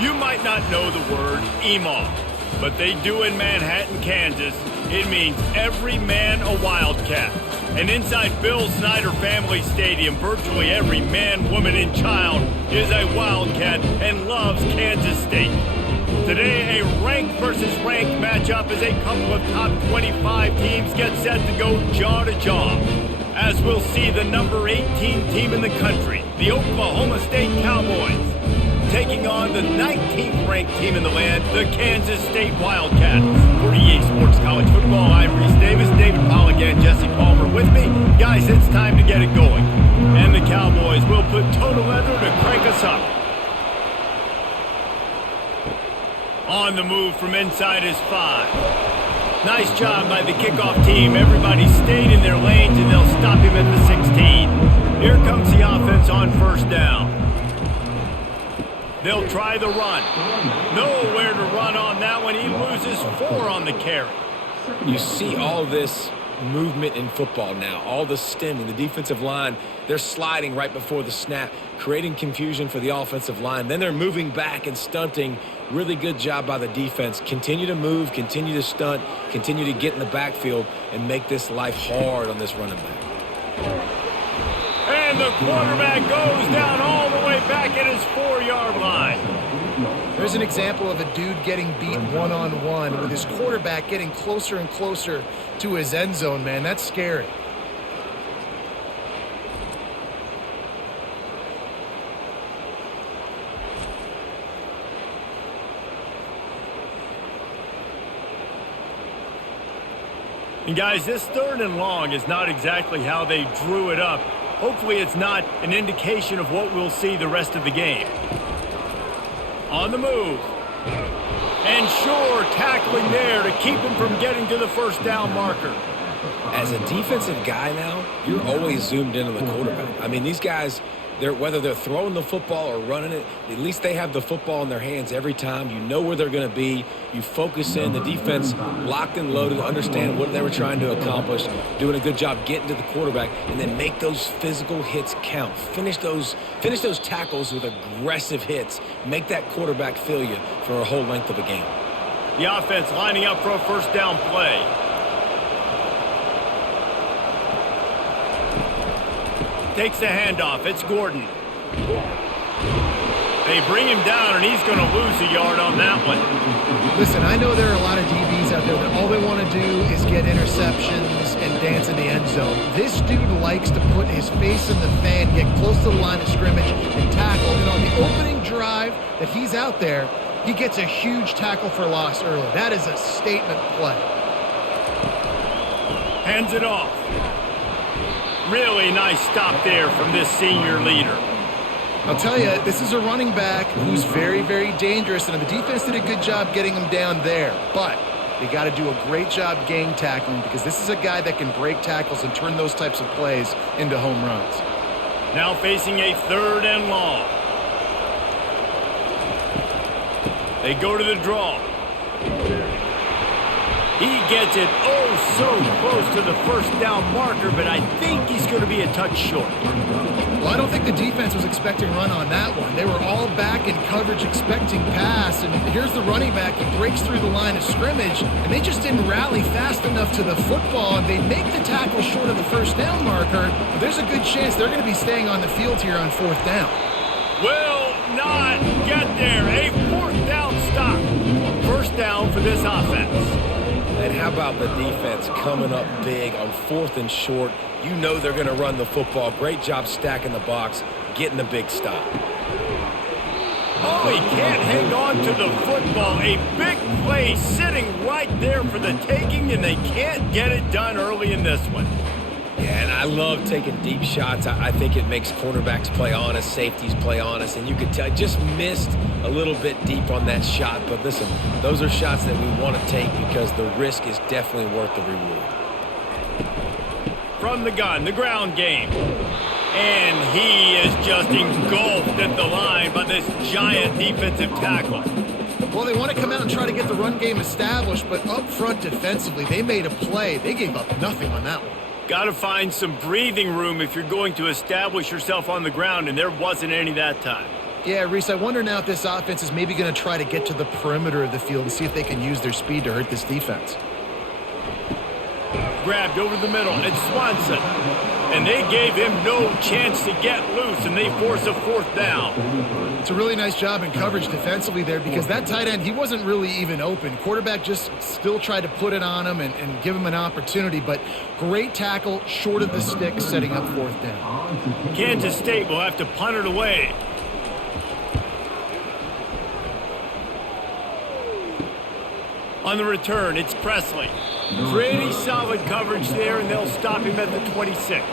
You might not know the word EMAW, but they do in Manhattan, Kansas. It means every man a Wildcat. And inside Bill Snyder Family Stadium, virtually every man, woman, and child is a Wildcat and loves Kansas State. Today, a ranked versus ranked matchup as a couple of top 25 teams get set to go jaw to jaw. As we'll see the number 18 team in the country, the Oklahoma State Cowboys, taking on the 19th ranked team in the land, the Kansas State Wildcats. For EA Sports College Football, I'm Reese Davis, David Pollock, and Jesse Palmer with me. Guys, it's time to get it going. And the Cowboys will put total leather to crank us up. On the move from inside is 5. Nice job by the kickoff team. Everybody stayed in their lanes, and they'll stop him at the 16. Here comes the offense on first down. They'll try the run. Nowhere to run on that one. He loses 4 on the carry. You see all this movement in football now. All the stemming, the defensive line, they're sliding right before the snap, creating confusion for the offensive line. Then they're moving back and stunting. Really good job by the defense. Continue to move, continue to stunt, continue to get in the backfield, and make this life hard on this running back. And the quarterback goes down all the way back at his 4-yard line. There's an example of a dude getting beat one-on-one with his quarterback getting closer and closer to his end zone, man. That's scary. And guys, this 3rd and long is not exactly how they drew it up. Hopefully it's not an indication of what we'll see the rest of the game. On the move. And sure, tackling there to keep him from getting to the first down marker. As a defensive guy now, you're always zoomed into the quarterback. I mean, these guys, whether they're throwing the football or running it, at least they have the football in their hands every time. You know where they're going to be. You focus in. The defense locked and loaded, understand what they were trying to accomplish, doing a good job getting to the quarterback, and then make those physical hits count. Finish those tackles with aggressive hits. Make that quarterback feel you for a whole length of a game. The offense lining up for a first down play. Takes the handoff. It's Gordon. They bring him down, and he's going to lose a yard on that one. Listen, I know there are a lot of DBs out there that all they want to do is get interceptions and dance in the end zone. This dude likes to put his face in the fan, get close to the line of scrimmage, and tackle. And on the opening drive that he's out there, he gets a huge tackle for loss early. That is a statement play. Hands it off. Really nice stop there from this senior leader. I'll tell you, this is a running back who's very, very dangerous, and the defense did a good job getting him down there. But they got to do a great job gang tackling because this is a guy that can break tackles and turn those types of plays into home runs. Now facing a 3rd and long. They go to the draw. He gets it so close to the first down marker, but I think he's going to be a touch short. Well, I don't think the defense was expecting run on that one. They were all back in coverage expecting pass, and here's the running back. He breaks through the line of scrimmage, and they just didn't rally fast enough to the football, and they make the tackle short of the first down marker, but there's a good chance they're going to be staying on the field here on 4th down. Will not get there. A 4th down stop. First down for this offense. And how about the defense coming up big on 4th and short? You know they're going to run the football. Great job stacking the box, getting the big stop. Oh, he can't hang on to the football. A big play sitting right there for the taking, and they can't get it done early in this one. Yeah, and I love taking deep shots. I think it makes cornerbacks play honest, safeties play honest, and you could tell just missed a little bit deep on that shot. But listen, those are shots that we want to take because the risk is definitely worth the reward. From the gun, the ground game. And he is just engulfed at the line by this giant defensive tackle. Well, they want to come out and try to get the run game established, but up front defensively, they made a play. They gave up nothing on that one. Got to find some breathing room if you're going to establish yourself on the ground, and there wasn't any that time. Yeah, Reese, I wonder now if this offense is maybe going to try to get to the perimeter of the field and see if they can use their speed to hurt this defense. Grabbed over the middle. It's Swanson. And they gave him no chance to get loose, and they force a 4th down. It's a really nice job in coverage defensively there because that tight end, he wasn't really even open. Quarterback just still tried to put it on him and give him an opportunity, but great tackle short of the stick setting up 4th down. Kansas State will have to punt it away. On the return, it's Presley. Pretty solid coverage there, and they'll stop him at the 26.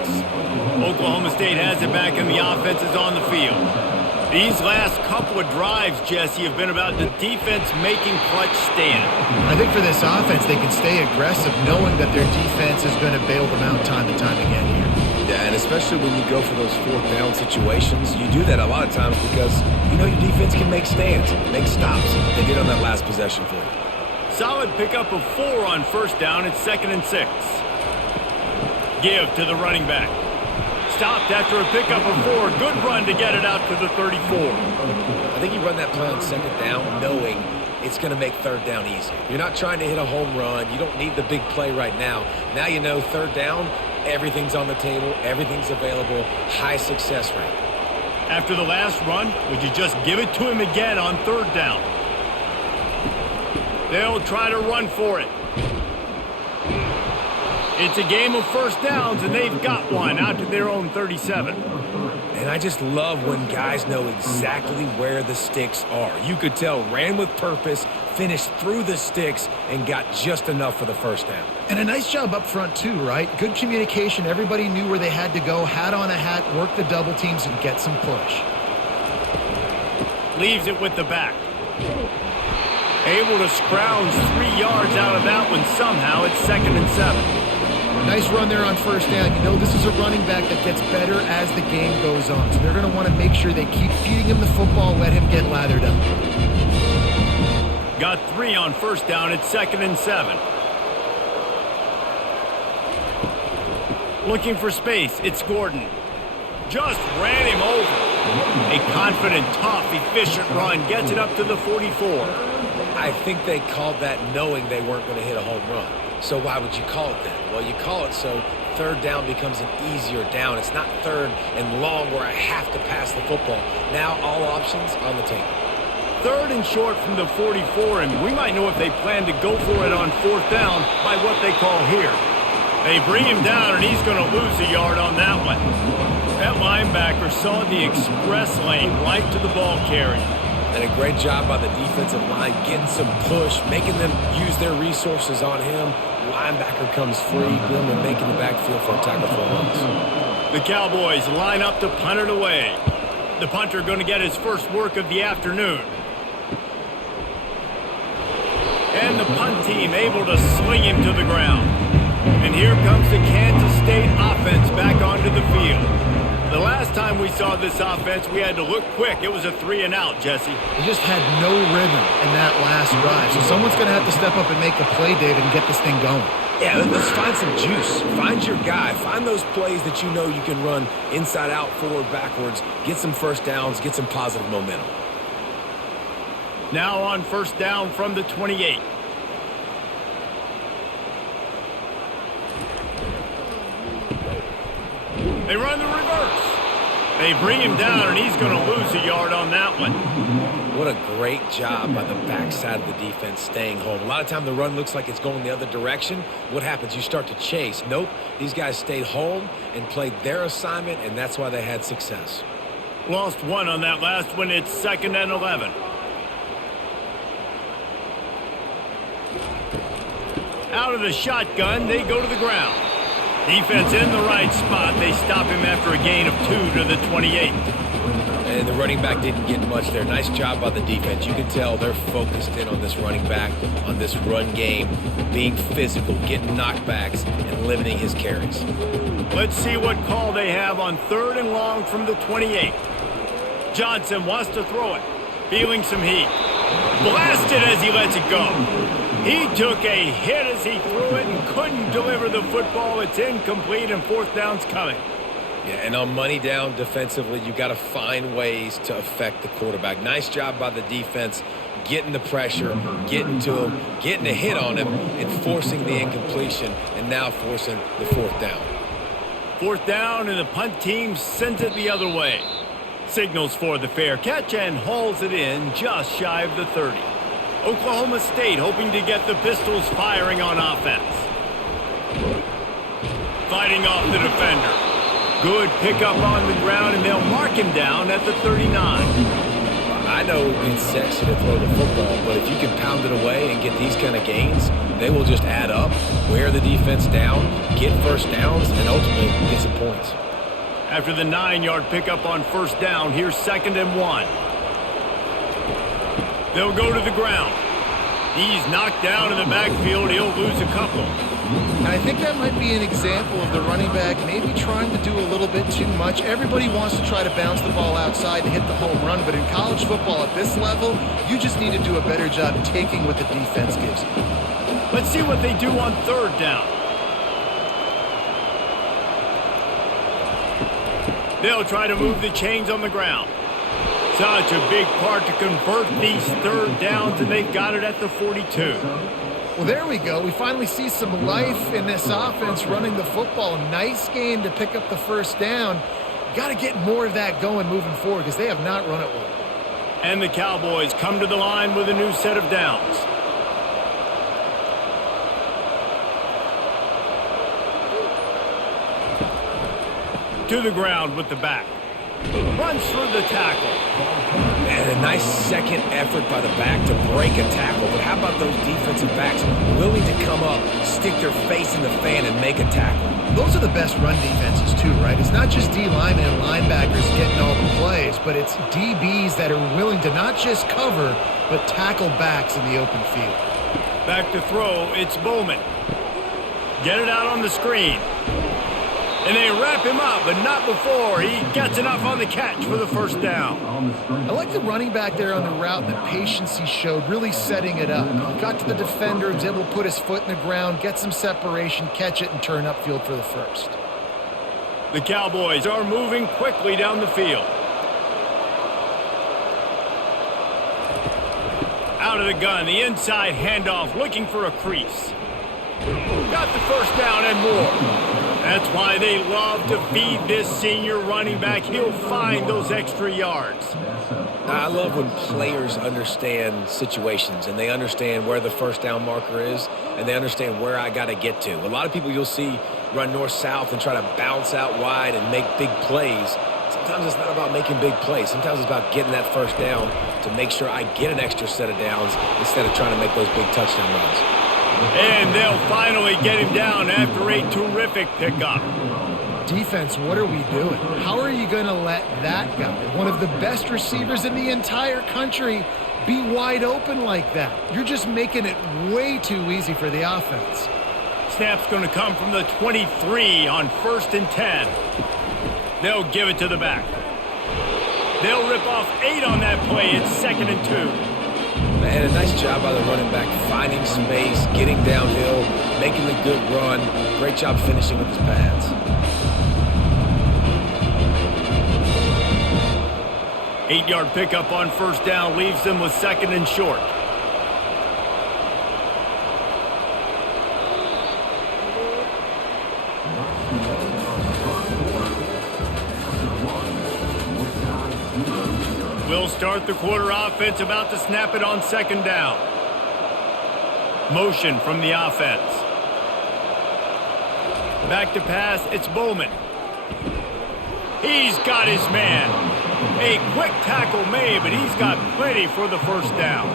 Oklahoma State has it back, and the offense is on the field. These last couple of drives, Jesse, have been about the defense making clutch stand. I think for this offense, they can stay aggressive knowing that their defense is going to bail them out time and time again here. Yeah, and especially when you go for those 4th down situations, you do that a lot of times because you know your defense can make stands, make stops. They did on that last possession for you. Solid pickup of 4 on 1st down. It's 2nd and 6. Give to the running back. Stopped after a pickup of 4. Good run to get it out to the 34. I think you run that play on 2nd down knowing it's going to make 3rd down easy. You're not trying to hit a home run. You don't need the big play right now. Now you know 3rd down, everything's on the table, everything's available, high success rate. After the last run, would you just give it to him again on 3rd down? They'll try to run for it. It's a game of 1st downs, and they've got one out to their own 37. And I just love when guys know exactly where the sticks are. You could tell ran with purpose, finished through the sticks, and got just enough for the 1st down. And a nice job up front too, right? Good communication. Everybody knew where they had to go, hat on a hat, work the double teams, and get some push. Leaves it with the back. Able to scrounge 3 yards out of that one somehow. It's 2nd and 7. Nice run there on 1st down. You know this is a running back that gets better as the game goes on. So they're going to want to make sure they keep feeding him the football, let him get lathered up. Got 3 on 1st down. It's 2nd and 7. Looking for space. It's Gordon. Just ran him over. A confident, tough, efficient run. Gets it up to the 44. I think they called that knowing they weren't going to hit a home run. So why would you call it that? Well, you call it so 3rd down becomes an easier down. It's not 3rd and long where I have to pass the football. Now all options on the table. 3rd and short from the 44, and we might know if they plan to go for it on 4th down by what they call here. They bring him down, and he's going to lose a yard on that one. That linebacker saw the express lane right to the ball carrier. And a great job by the defensive line, getting some push, making them use their resources on him. Linebacker comes free, boom, and making the backfield for a tackle for a loss. The Cowboys line up to punt it away. The punter going to get his first work of the afternoon. And the punt team able to sling him to the ground. And here comes the Kansas State offense back onto the field. The last time we saw this offense, we had to look quick. It was a 3-and-out, Jesse. They just had no rhythm in that last drive. So someone's going to have to step up and make a play, David, and get this thing going. Yeah, let's find some juice. Find your guy. Find those plays that you know you can run inside out, forward, backwards. Get some 1st downs. Get some positive momentum. Now on 1st down from the 28. They run the reverse. They bring him down, and he's going to lose a yard on that one. What a great job by the backside of the defense staying home. A lot of time the run looks like it's going the other direction. What happens? You start to chase. Nope. These guys stayed home and played their assignment, and that's why they had success. Lost 1 on that last one. It's 2nd and 11. Out of the shotgun, they go to the ground. Defense in the right spot. They stop him after a gain of 2 to the 28. And the running back didn't get much there. Nice job by the defense. You can tell they're focused in on this running back, on this run game, being physical, getting knockbacks, and limiting his carries. Let's see what call they have on 3rd and long from the 28. Johnson wants to throw it. Feeling some heat. Blasted as he lets it go. He took a hit as he threw it and couldn't deliver the football. It's incomplete, and 4th down's coming. Yeah, and on money down defensively, you got to find ways to affect the quarterback. Nice job by the defense, getting the pressure, getting to him, getting a hit on him, and forcing the incompletion, and now forcing the fourth down. Fourth down, and the punt team sends it the other way. Signals for the fair catch and hauls it in just shy of the 30. Oklahoma State hoping to get the Pistols firing on offense. Fighting off the defender. Good pickup on the ground, and they'll mark him down at the 39. I know it's sexy to throw the football, but if you can pound it away and get these kind of gains, they will just add up, wear the defense down, get first downs, and ultimately get some points. After the 9-yard pickup on first down, here's 2nd and 1. They'll go to the ground. He's knocked down in the backfield. He'll lose a couple. And I think that might be an example of the running back maybe trying to do a little bit too much. Everybody wants to try to bounce the ball outside and hit the home run, but in college football at this level, you just need to do a better job taking what the defense gives you. Let's see what they do on 3rd down. They'll try to move the chains on the ground. Such a big part to convert these 3rd downs, and they've got it at the 42. Well, there we go. We finally see some life in this offense running the football. Nice game to pick up the first down. Got to get more of that going moving forward because they have not run it well. And the Cowboys come to the line with a new set of downs. To the ground with the back. Runs through the tackle. And a nice second effort by the back to break a tackle. But how about those defensive backs willing to come up, stick their face in the fan, and make a tackle? Those are the best run defenses too, right? It's not just D linemen and linebackers getting all the plays, but it's DBs that are willing to not just cover, but tackle backs in the open field. Back to throw, it's Bowman. Get it out on the screen. And they wrap him up, but not before he gets enough on the catch for the first down. I like the running back there on the route and the patience he showed, really setting it up. He got to the defender, was able to put his foot in the ground, get some separation, catch it, and turn upfield for the first. The Cowboys are moving quickly down the field. Out of the gun, the inside handoff, looking for a crease. Got the first down and more. That's why they love to feed this senior running back. He'll find those extra yards. I love when players understand situations and they understand where the first down marker is and they understand where I got to get to. A lot of people you'll see run north-south and try to bounce out wide and make big plays. Sometimes it's not about making big plays. Sometimes it's about getting that first down to make sure I get an extra set of downs instead of trying to make those big touchdown runs. And they'll finally get him down after a terrific pickup. Defense, what are we doing? How are you going to let that guy, one of the best receivers in the entire country, be wide open like that? You're just making it way too easy for the offense. Snap's going to come from the 23 on 1st and 10. They'll give it to the back. They'll rip off 8 on that play. It's 2nd and 2. Man, a nice job by the running back, finding space, getting downhill, making a good run. Great job finishing with his pads. 8-yard pickup on first down leaves them with 2nd and short. We'll start the quarter offense, about to snap it on 2nd down. Motion from the offense. Back to pass, it's Bowman. He's got his man. A quick tackle made, but he's got plenty for the first down.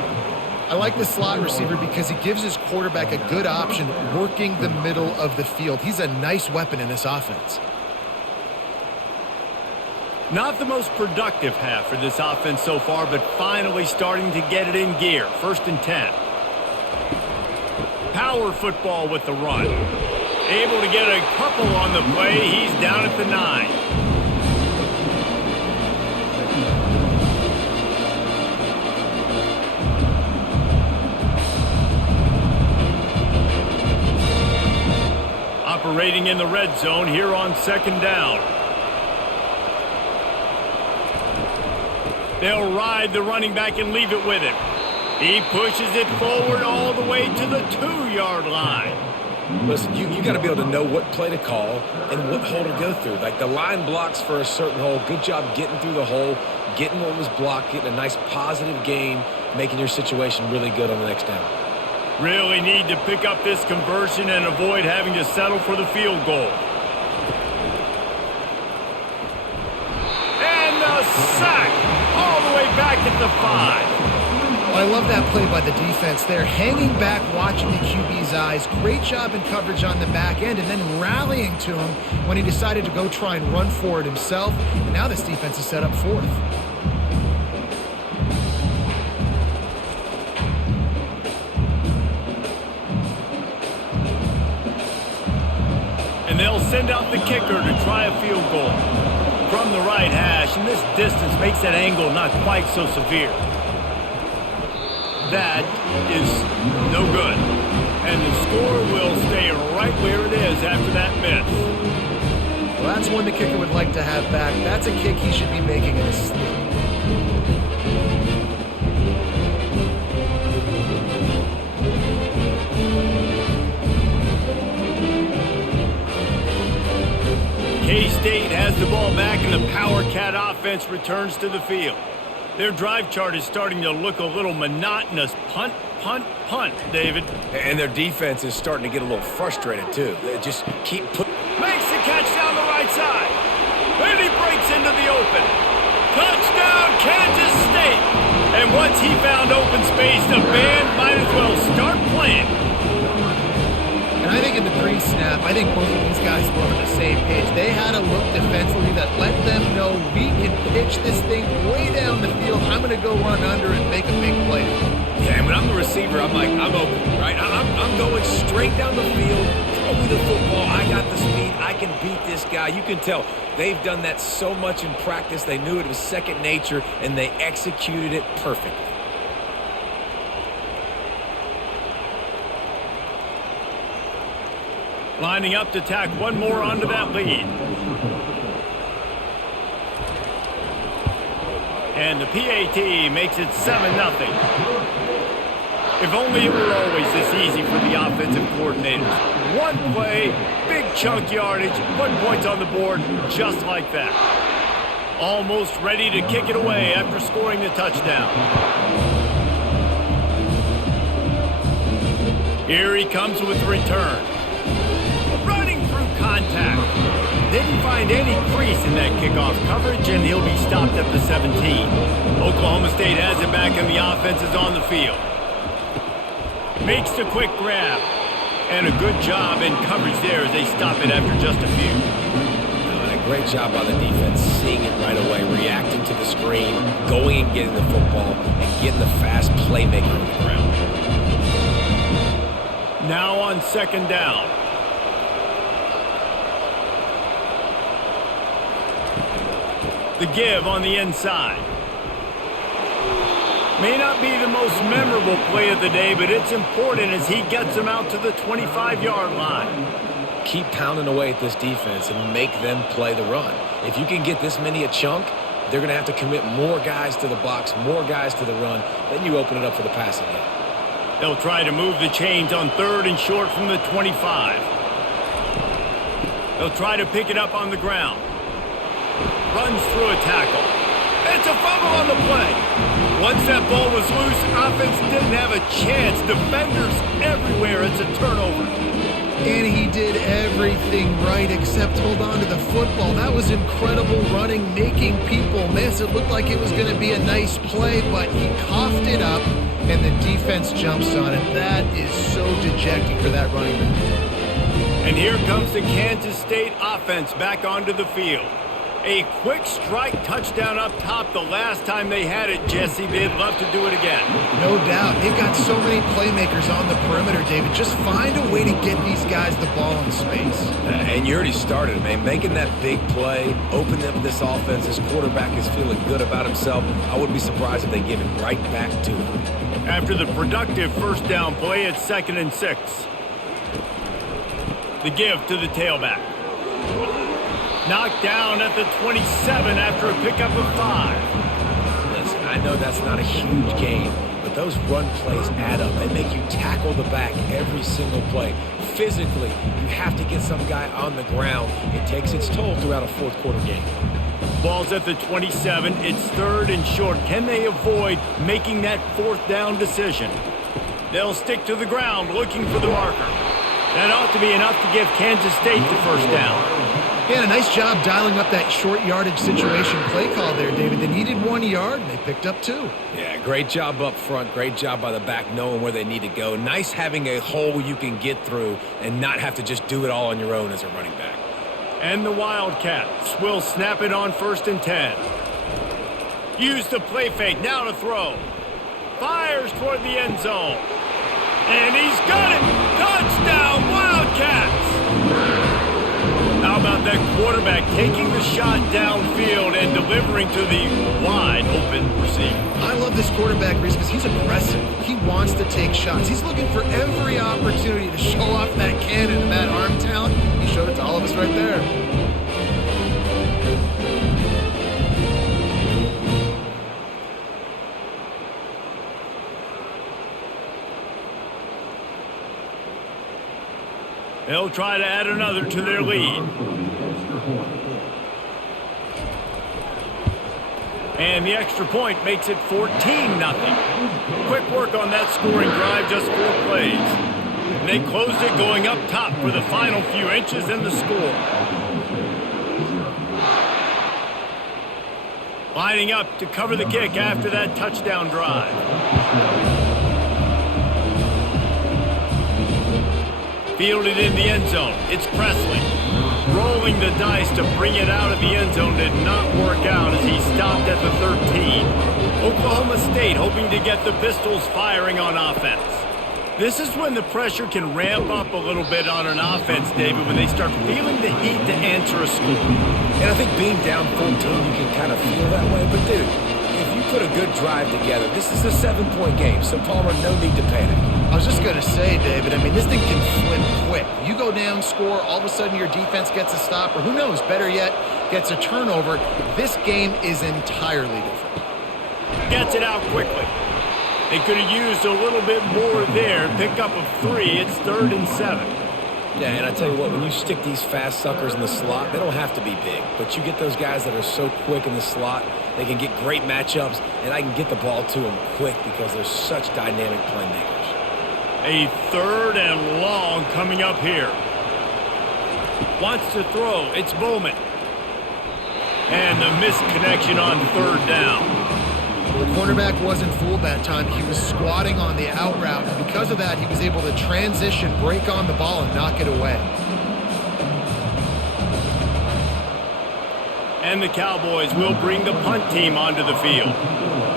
I like the slot receiver because he gives his quarterback a good option working the middle of the field. He's a nice weapon in this offense. Not the most productive half for this offense so far, but finally starting to get it in gear. 1st and 10. Power football with the run. Able to get a couple on the play. He's down at the 9. Operating in the red zone here on 2nd down. They'll ride the running back and leave it with him. He pushes it forward all the way to the 2-yard line. Listen, you got to be able to know what play to call and what hole to go through. Like the line blocks for a certain hole. Good job getting through the hole, getting what was blocked, getting a nice positive gain, making your situation really good on the next down. Really need to pick up this conversion and avoid having to settle for the field goal. And the sack all the way back at the 5. I love that play by the defense there. Hanging back, watching the QB's eyes. Great job in coverage on the back end, and then rallying to him when he decided to go try and run for it himself. And now this defense is set up 4th. And they'll send out the kicker to try a field goal from the right hash, and this distance makes that angle not quite so severe. That is no good. And the score will stay right where it is after that miss. Well, that's one the kicker would like to have back. That's a kick he should be making in his sleep. K-State has the ball back, and the Power Cat offense returns to the field. Their drive chart is starting to look a little monotonous. Punt, punt, punt, David. And their defense is starting to get a little frustrated, too. They just keep putting... Makes the catch down the right side. Then he breaks into the open. Touchdown, Kansas State. And once he found open space, the band might as well start playing. And I think in the pre-snap, I think both of these guys were on the same page. They had a look defensively that let them know we can pitch this thing way down the field. I'm going to go run under and make a big play. Yeah, and when I'm the receiver, I'm like, I'm open, right? I'm going straight down the field. Throw me the football. I got the speed. I can beat this guy. You can tell they've done that so much in practice. They knew it was second nature, and they executed it perfectly. Lining up to tack one more onto that lead. And the PAT makes it 7-0. If only it were always this easy for the offensive coordinators. One play, big chunk yardage, 1 point on the board, just like that. Almost ready to kick it away after scoring the touchdown. Here he comes with the return. Running through contact. Didn't find any crease in that kickoff coverage, and he'll be stopped at the 17. Oklahoma State has it back, and the offense is on the field. Makes the quick grab. And a good job in coverage there as they stop it after just a few. And a great job by the defense, seeing it right away, reacting to the screen, going and getting the football, and getting the fast playmaker on the ground. Now on second down. The give on the inside. May not be the most memorable play of the day, but it's important as he gets them out to the 25-yard line. Keep pounding away at this defense and make them play the run. If you can get this many a chunk, they're going to have to commit more guys to the box, more guys to the run. Then you open it up for the passing game. They'll try to move the chains on 3rd and short from the 25. They'll try to pick it up on the ground. Runs through a tackle. It's a fumble on the play. Once that ball was loose, offense didn't have a chance. Defenders everywhere. It's a turnover. And he did everything right except hold on to the football. That was incredible running, making people miss. It looked like it was going to be a nice play, but he coughed it up, and the defense jumps on it. That is so dejecting for that running back. And here comes the Kansas State offense back onto the field. A quick strike touchdown up top the last time they had it, Jesse. They'd love to do it again. No doubt. They've got so many playmakers on the perimeter, David. Just find a way to get these guys the ball in space. And you already started, man. Making that big play, open up this offense. This quarterback is feeling good about himself. I wouldn't be surprised if they give it right back to him. After the productive first down play, it's 2nd and 6. The give to the tailback. Knocked down at the 27 after a pickup of 5. Listen, I know that's not a huge gain, but those run plays add up. They make you tackle the back every single play. Physically, you have to get some guy on the ground. It takes its toll throughout a fourth quarter game. Ball's at the 27. It's third and short. Can they avoid making that fourth down decision? They'll stick to the ground looking for the marker. That ought to be enough to give Kansas State the first down. Yeah, a nice job dialing up that short yardage situation play call there, David. They needed 1 yard, and they picked up 2. Yeah, great job up front. Great job by the back knowing where they need to go. Nice having a hole you can get through and not have to just do it all on your own as a running back. And the Wildcats will snap it on 1st and 10. Use the play fake, now to throw. Fires toward the end zone. And he's got it! Touchdown, Wildcats! How about that quarterback taking the shot downfield and delivering to the wide open receiver? I love this quarterback, Reese, because he's aggressive. He wants to take shots. He's looking for every opportunity to show off that cannon and that arm talent. He showed it to all of us right there. They'll try to add another to their lead. And the extra point makes it 14-0. Quick work on that scoring drive, just 4 plays. And they closed it going up top for the final few inches in the score. Lining up to cover the kick after that touchdown drive. Fielded in the end zone. It's Presley. Rolling the dice to bring it out of the end zone did not work out as he stopped at the 13. Oklahoma State hoping to get the Pistols firing on offense. This is when the pressure can ramp up a little bit on an offense, David, when they start feeling the heat to answer a score. And I think being down 14, you can kind of feel that way. But, dude, if you put a good drive together, this is a 7-point game, so, Palmer, no need to panic. I was just going to say, David, I mean, this thing can flip quick. You go down, score, all of a sudden your defense gets a stop, or who knows, better yet, gets a turnover. This game is entirely different. Gets it out quickly. They could have used a little bit more there. Pick up of 3. It's 3rd and 7. Yeah, and I tell you what, when you stick these fast suckers in the slot, they don't have to be big. But you get those guys that are so quick in the slot, they can get great matchups, and I can get the ball to them quick because they're such dynamic playmakers. A 3rd and long coming up here. Wants to throw. It's Bowman. And the missed connection on 3rd down. The cornerback wasn't fooled that time. He was squatting on the out route, and because of that, he was able to transition, break on the ball, and knock it away. And the Cowboys will bring the punt team onto the field.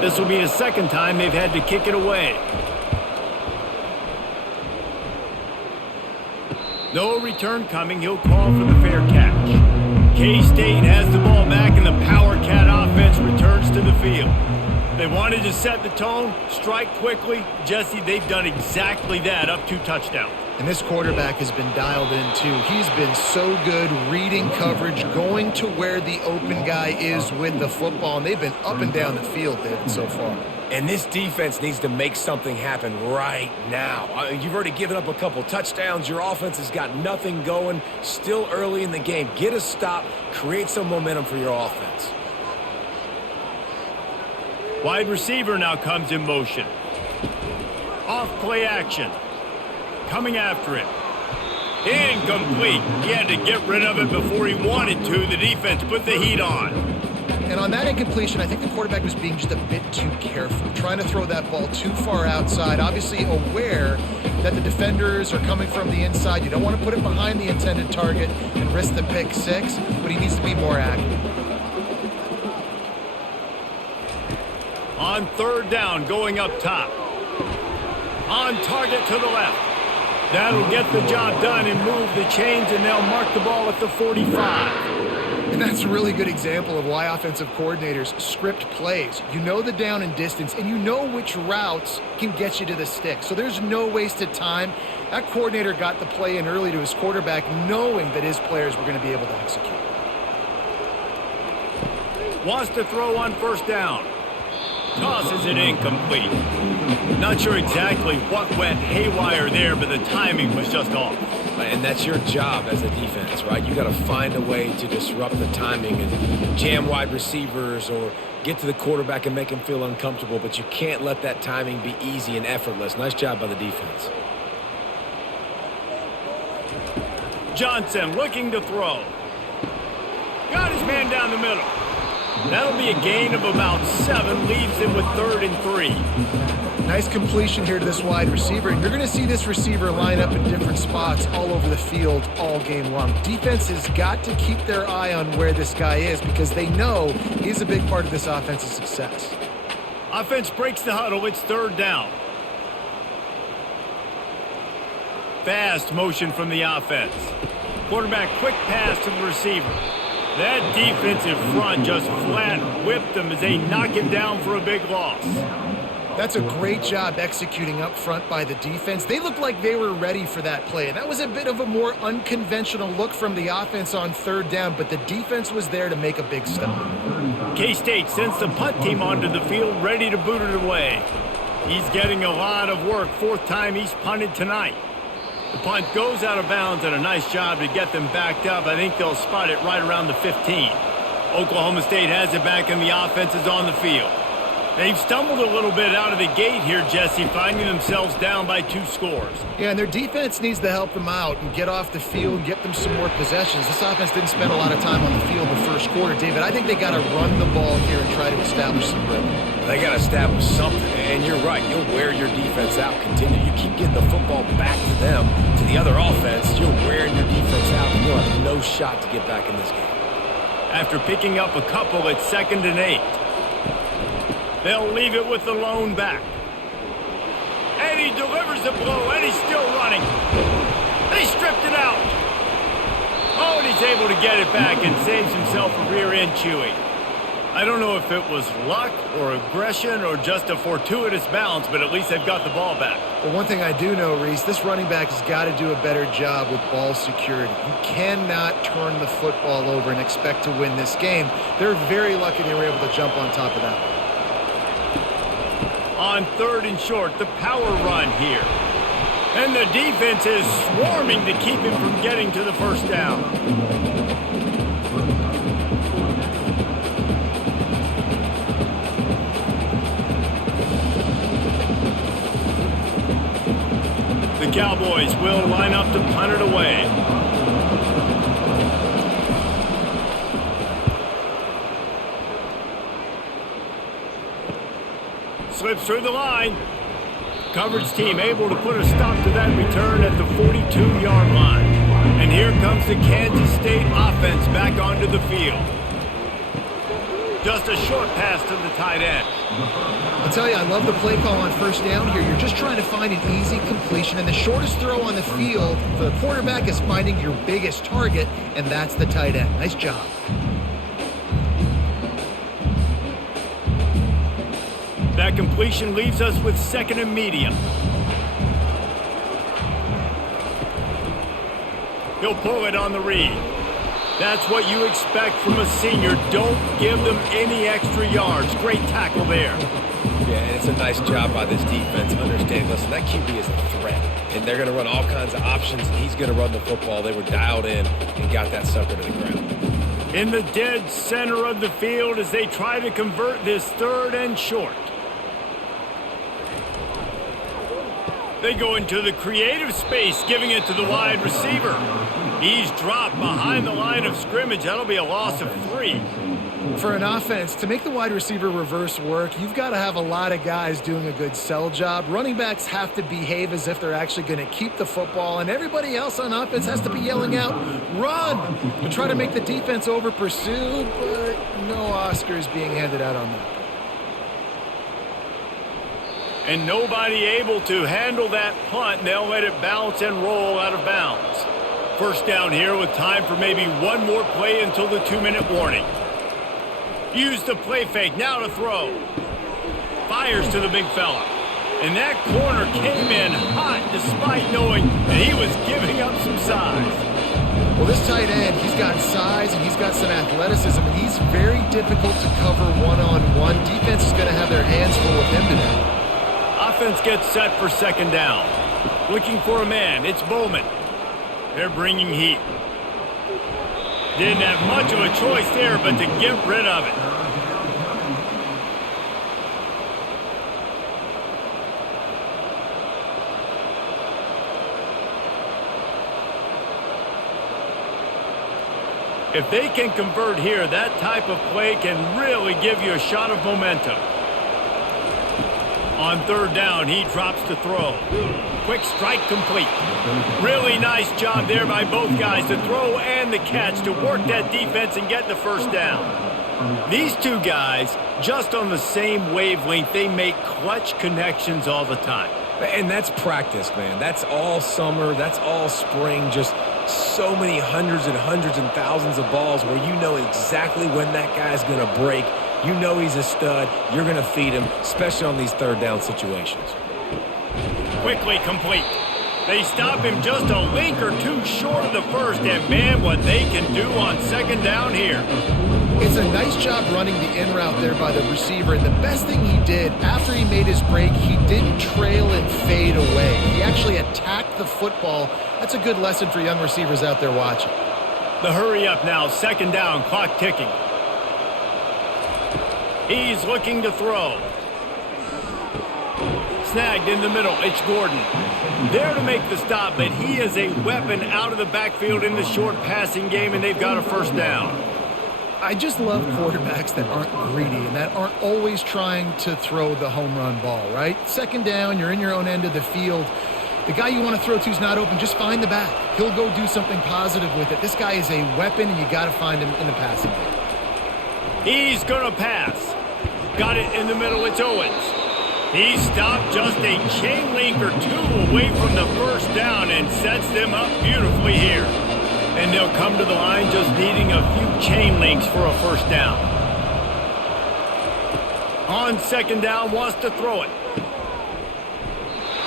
This will be the 2nd time they've had to kick it away. No return coming. He'll call for the fair catch. K-State has the ball back, and the Power Cat offense returns to the field. They wanted to set the tone, strike quickly. Jesse, they've done exactly that, up 2 touchdowns. And this quarterback has been dialed in, too. He's been so good reading coverage, going to where the open guy is with the football, and they've been up and down the field, David, so far. And this defense needs to make something happen right now. You've already given up a couple touchdowns. Your offense has got nothing going. Still early in the game. Get a stop. Create some momentum for your offense. Wide receiver now comes in motion. Off play action. Coming after it. Incomplete. He had to get rid of it before he wanted to. The defense put the heat on. And on that incompletion, I think the quarterback was being just a bit too careful, trying to throw that ball too far outside, obviously aware that the defenders are coming from the inside. You don't want to put it behind the intended target and risk the pick 6, but he needs to be more accurate. On 3rd down, going up top. On target to the left. That'll get the job done and move the chains, and they'll mark the ball at the 45. And that's a really good example of why offensive coordinators script plays. You know the down and distance, and you know which routes can get you to the stick. So there's no wasted time. That coordinator got the play in early to his quarterback, knowing that his players were going to be able to execute. Wants to throw on 1st down. tosses it incomplete. Not sure exactly what went haywire there, but the timing was just off. And that's your job as a defense, right? You got to find a way to disrupt the timing and jam wide receivers or get to the quarterback and make him feel uncomfortable, but you can't let that timing be easy and effortless. Nice job by the defense. Johnson looking to throw. Got his man down the middle. That'll be a gain of about 7, leaves him with 3rd and 3. Nice completion here to this wide receiver, and you're going to see this receiver line up in different spots all over the field all game long. Defense has got to keep their eye on where this guy is because they know he's a big part of this offense's success. Offense breaks the huddle. It's 3rd down. Fast motion from the offense. Quarterback quick pass to the receiver. That defensive front just flat whipped them as they knock him down for a big loss. That's a great job executing up front by the defense. They looked like they were ready for that play. And that was a bit of a more unconventional look from the offense on 3rd down, but the defense was there to make a big stop. K-State sends the punt team onto the field, ready to boot it away. He's getting a lot of work. 4th time he's punted tonight. The punt goes out of bounds, and a nice job to get them backed up. I think they'll spot it right around the 15. Oklahoma State has it back, and the offense is on the field. They've stumbled a little bit out of the gate here, Jesse, finding themselves down by 2 scores. Yeah, and their defense needs to help them out and get off the field and get them some more possessions. This offense didn't spend a lot of time on the field the first quarter, David. I think they got to run the ball here and try to establish some rhythm. They got to establish something, and you're right. You'll wear your defense out. Continue. You keep getting the football back to them, to the other offense. You're wearing your defense out, and you'll have no shot to get back in this game. After picking up a couple at 2nd and 8. They'll leave it with the lone back. And he delivers the blow, and he's still running. They stripped it out. Oh, and he's able to get it back and saves himself a rear end chewing. I don't know if it was luck or aggression or just a fortuitous bounce, but at least they've got the ball back. Well, one thing I do know, Reese, this running back has got to do a better job with ball security. You cannot turn the football over and expect to win this game. They're very lucky they were able to jump on top of that one. On 3rd and short, the power run here. And the defense is swarming to keep him from getting to the 1st down. The Cowboys will line up to punt it away. Slips through the line. Coverage team able to put a stop to that return at the 42-yard line. And here comes the Kansas State offense back onto the field. Just a short pass to the tight end. I'll tell you, I love the play call on 1st down here. You're just trying to find an easy completion, and the shortest throw on the field for the quarterback is finding your biggest target, and that's the tight end. Nice job. That completion leaves us with 2nd and medium. He'll pull it on the read. That's what you expect from a senior. Don't give them any extra yards. Great tackle there. Yeah, and it's a nice job by this defense understanding, listen, that QB is a threat, and they're going to run all kinds of options, and he's going to run the football. They were dialed in and got that sucker to the ground. In the dead center of the field as they try to convert this 3rd and short. They go into the creative space, giving it to the wide receiver. He's dropped behind the line of scrimmage. That'll be a loss of 3. For an offense, to make the wide receiver reverse work, you've got to have a lot of guys doing a good sell job. Running backs have to behave as if they're actually going to keep the football, and everybody else on offense has to be yelling out, run, to try to make the defense over pursue, but no Oscars being handed out on that. And nobody able to handle that punt, and they'll let it bounce and roll out of bounds. 1st down here with time for maybe one more play until the 2-minute warning. Use the play fake, now to throw. Fires to the big fella. And that corner came in hot despite knowing that he was giving up some size. Well, this tight end, he's got size and he's got some athleticism, and he's very difficult to cover one-on-one. Defense is going to have their hands full with him today. Offense gets set for second down. Looking for a man. It's Bowman. They're bringing heat. Didn't have much of a choice there but to get rid of it. If they can convert here, that type of play can really give you a shot of momentum. On third down, he drops to throw. Quick strike complete. Really nice job there by both guys, the throw and the catch, to work that defense and get the first down. These two guys, just on the same wavelength, they make clutch connections all the time. And that's practice, man. That's all summer. That's all spring. Just so many hundreds and thousands of balls where you know exactly when that guy's going to break. You know he's a stud. You're going to feed him, especially on these third down situations. Quickly complete. They stop him just a link or two short of the first, and man, what they can do on second down here. It's a nice job running the in route there by the receiver, and the best thing he did after he made his break, he didn't trail and fade away. He actually attacked the football. That's a good lesson for young receivers out there watching. The hurry up now, second down, clock ticking. He's looking to throw. Snagged in the middle, it's Gordon. There to make the stop, but he is a weapon out of the backfield in the short passing game, and they've got a first down. I just love quarterbacks that aren't greedy and that aren't always trying to throw the home run ball, right? Second down, you're in your own end of the field. The guy you want to throw to is not open. Just find the back. He'll go do something positive with it. This guy is a weapon, and you got to find him in the passing game. He's going to pass. Got it in the middle. It's Owens. He stopped just a chain link or two away from the first down and sets them up beautifully here. And they'll come to the line just needing a few chain links for a first down. On second down, wants to throw it.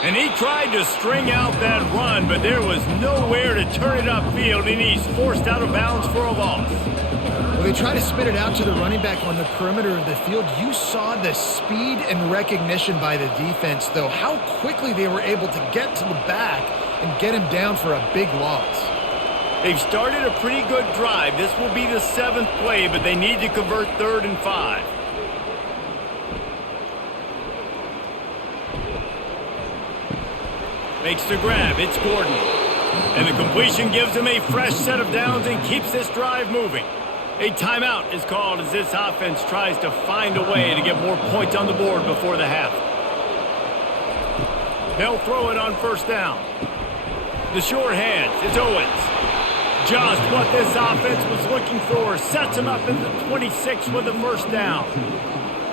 And he tried to string out that run, but there was nowhere to turn it upfield, and he's forced out of bounds for a loss. Well, they try to spit it out to the running back on the perimeter of the field. You saw the speed and recognition by the defense, though, how quickly they were able to get to the back and get him down for a big loss. They've started a pretty good drive. This will be the 7th play, but they need to convert 3rd and 5. Makes the grab. It's Gordon. And the completion gives him a fresh set of downs and keeps this drive moving. A timeout is called as this offense tries to find a way to get more points on the board before the half. They'll throw it on first down. The short hands. It's Owens. Just what this offense was looking for. Sets him up in the 26 with the first down.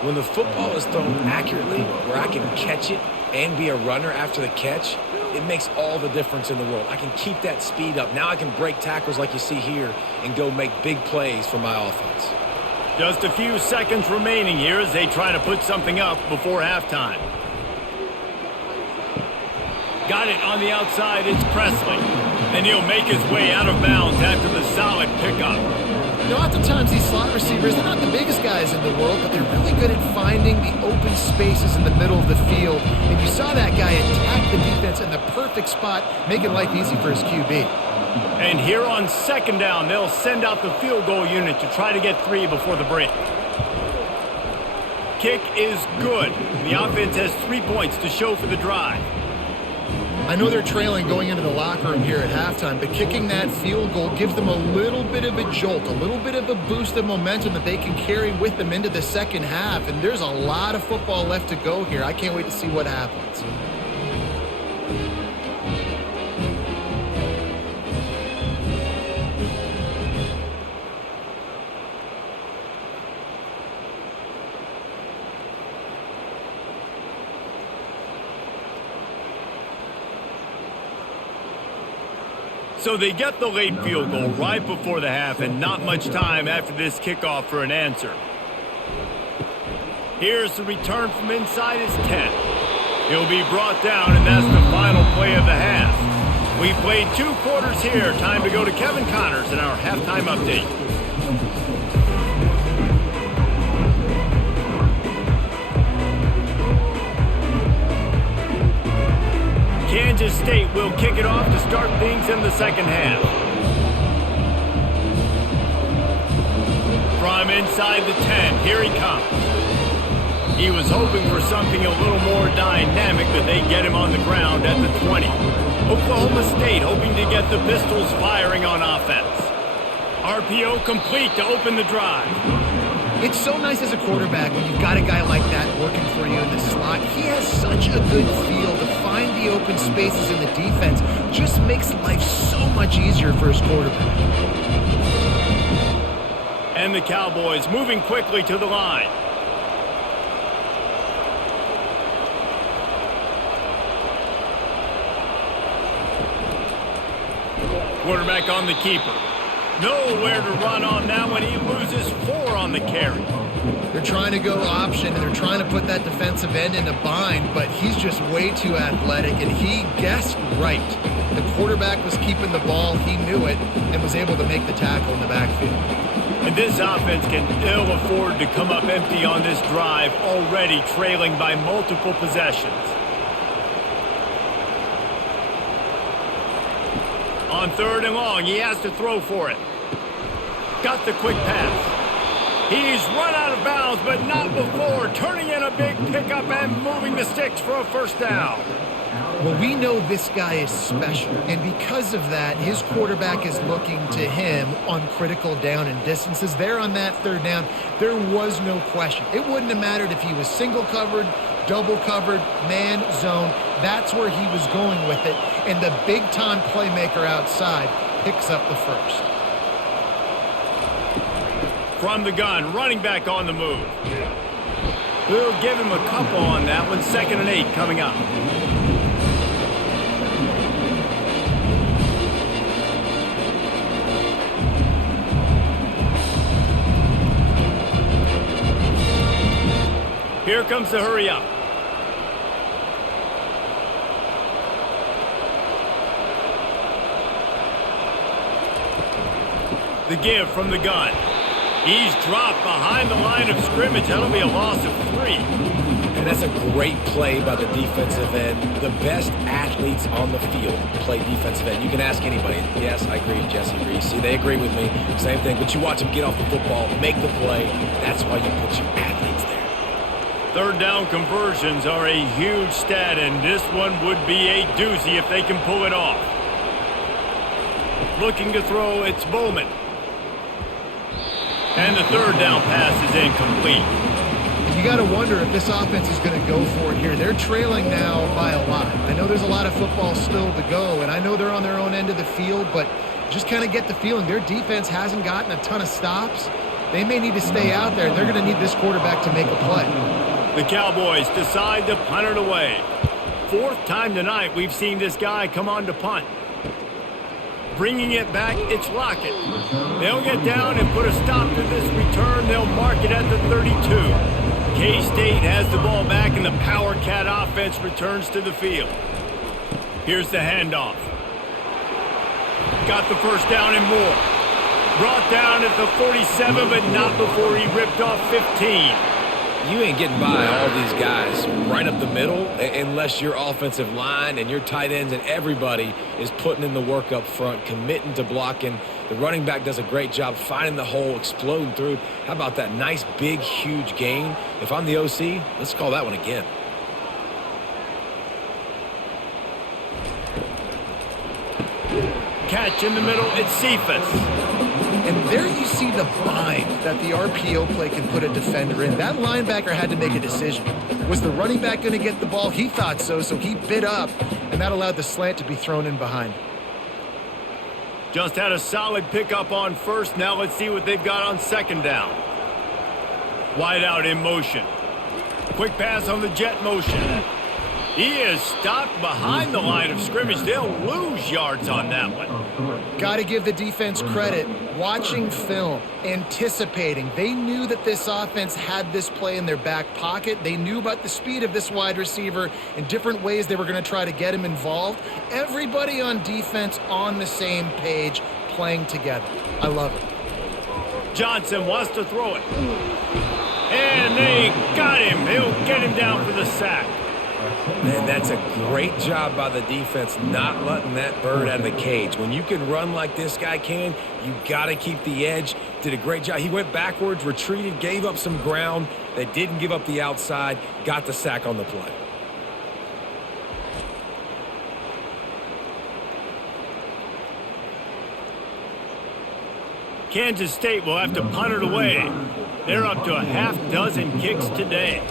When the football is thrown accurately, where I can catch it and be a runner after the catch, it makes all the difference in the world. I can keep that speed up. Now I can break tackles like you see here and go make big plays for my offense. Just a few seconds remaining here as they try to put something up before halftime. Got it on the outside. It's Presley. And he'll make his way out of bounds after the solid pickup. You know, oftentimes these slot receivers, they're not the biggest guys in the world, but they're really good at finding the open spaces in the middle of the field. And you saw that guy attack the defense in the perfect spot, making life easy for his QB. And here on second down, they'll send out the field goal unit to try to get 3 before the break. Kick is good. The offense has 3 points to show for the drive. I know they're trailing going into the locker room here at halftime, but kicking that field goal gives them a little bit of a jolt, a little bit of a boost of momentum that they can carry with them into the second half. And there's a lot of football left to go here. I can't wait to see what happens. So they get the late field goal right before the half and not much time after this kickoff for an answer. Here's the return from inside his 10. He'll be brought down, and that's the final play of the half. We've played 2 quarters here. Time to go to Kevin Connors in our halftime update. Kansas State will kick it off to start things in the second half. From inside the 10, here he comes. He was hoping for something a little more dynamic, that they get him on the ground at the 20. Oklahoma State hoping to get the Pistols firing on offense. RPO complete to open the drive. It's so nice as a quarterback when you've got a guy like that working for you in the slot. He has such a good feel to find the open spaces in the defense. Just makes life so much easier for his quarterback. And the Cowboys moving quickly to the line. Quarterback on the keeper. Nowhere to run on that one. He loses 4 on the carry. They're trying to go option, and they're trying to put that defensive end in a bind, but he's just way too athletic, and he guessed right. The quarterback was keeping the ball. He knew it and was able to make the tackle in the backfield. And this offense can ill afford to come up empty on this drive, already trailing by multiple possessions. On 3rd and long, he has to throw for it. Got the quick pass. He's run out of bounds, but not before turning in a big pickup and moving the sticks for a first down. Well, we know this guy is special, and because of that, his quarterback is looking to him on critical down and distances. There on that 3rd down, there was no question. It wouldn't have mattered if he was single covered, double covered, man, zone. That's where he was going with it, and the big-time playmaker outside picks up the first. From the gun, running back on the move. We'll give him a couple on that one. 2nd and 8 coming up. Here comes the hurry up. The give from the gun. He's dropped behind the line of scrimmage. That'll be a loss of 3. And that's a great play by the defensive end. The best athletes on the field play defensive end. You can ask anybody. Yes, I agree, Jesse Reese. See, they agree with me. Same thing. But you watch them get off the football, make the play. That's why you put your athletes there. 3rd down conversions are a huge stat, and this one would be a doozy if they can pull it off. Looking to throw, it's Bowman. And the 3rd down pass is incomplete. You got to wonder if this offense is going to go for it here. They're trailing now by a lot. I know there's a lot of football still to go, and I know they're on their own end of the field, but just kind of get the feeling their defense hasn't gotten a ton of stops. They may need to stay out there. They're going to need this quarterback to make a play. The Cowboys decide to punt it away. 4th time tonight we've seen this guy come on to punt. Bringing it back, it's Lockett. They'll get down and put a stop to this return. They'll mark it at the 32. K-State has the ball back, and the Power Cat offense returns to the field. Here's the handoff. Got the first down and more. Brought down at the 47, but not before he ripped off 15. You ain't getting by all these guys right up the middle unless your offensive line and your tight ends and everybody is putting in the work up front, committing to blocking. The running back does a great job finding the hole, exploding through. How about that nice, big, huge gain? If I'm the OC, let's call that one again. Catch in the middle, it's Cephas. And there you see the bind that the RPO play can put a defender in. That linebacker had to make a decision. Was the running back going to get the ball? He thought so, so he bit up, and that allowed the slant to be thrown in behind. Just had a solid pickup on 1st. Now let's see what they've got on 2nd down. Wide out in motion. Quick pass on the jet motion. He is stopped behind the line of scrimmage. They'll lose yards on that one. Got to give the defense credit. Watching film, anticipating. They knew that this offense had this play in their back pocket. They knew about the speed of this wide receiver and different ways they were going to try to get him involved. Everybody on defense on the same page, playing together. I love it. Johnson wants to throw it. And they got him. He'll get him down for the sack. Man, that's a great job by the defense not letting that bird out of the cage. When you can run like this guy can, you got to keep the edge. Did a great job. He went backwards, retreated, gave up some ground. They didn't give up the outside, got the sack on the play. Kansas State will have to punt it away. They're up to a half dozen kicks today.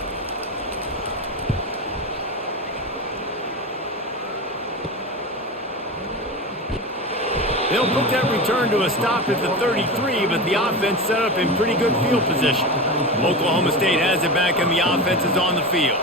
They'll put that return to a stop at the 33, but the offense set up in pretty good field position. Oklahoma State has it back, and the offense is on the field.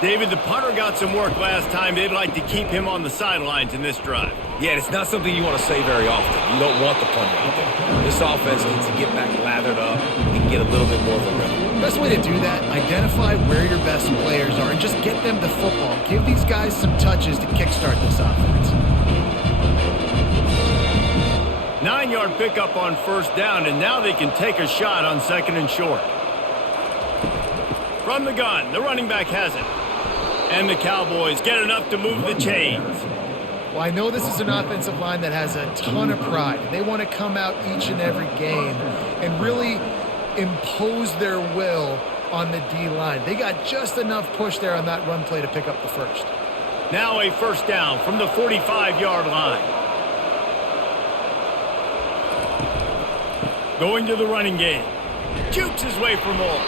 David, the punter got some work last time. They'd like to keep him on the sidelines in this drive. Yeah, it's not something you want to say very often. You don't want the punter out there. This offense needs to get back lathered up and get a little bit more of a rhythm. Best way to do that, identify where your best players are and just get them the football. Give these guys some touches to kickstart this offense. 9-yard pickup on first down, and now they can take a shot on second and short. From the gun, the running back has it. And the Cowboys get enough to move the chains. Well, I know this is an offensive line that has a ton of pride. They want to come out each and every game and really impose their will on the D-line. They got just enough push there on that run play to pick up the first. Now a first down from the 45-yard line. Going to the running game. Jukes his way for more.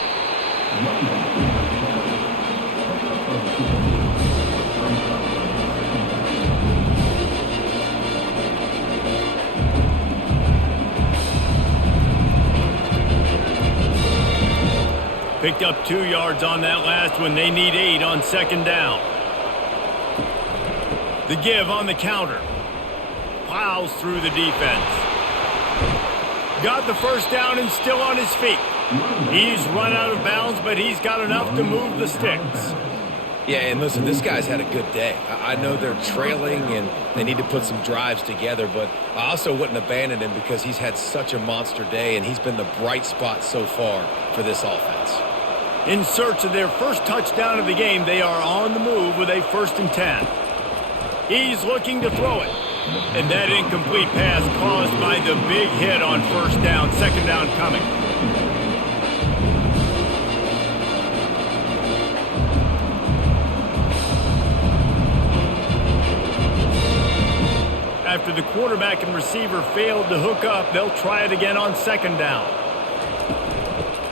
Picked up 2 yards on that last one. They need 8 on second down. The give on the counter. Plows through the defense. Got the first down and still on his feet. He's run out of bounds, but he's got enough to move the sticks. Yeah, and listen, this guy's had a good day. I know they're trailing and they need to put some drives together, but I also wouldn't abandon him because he's had such a monster day and he's been the bright spot so far for this offense. In search of their first touchdown of the game, they are on the move with a 1st and 10. He's looking to throw it. And that incomplete pass caused by the big hit on first down. Second down coming. After the quarterback and receiver failed to hook up, they'll try it again on second down.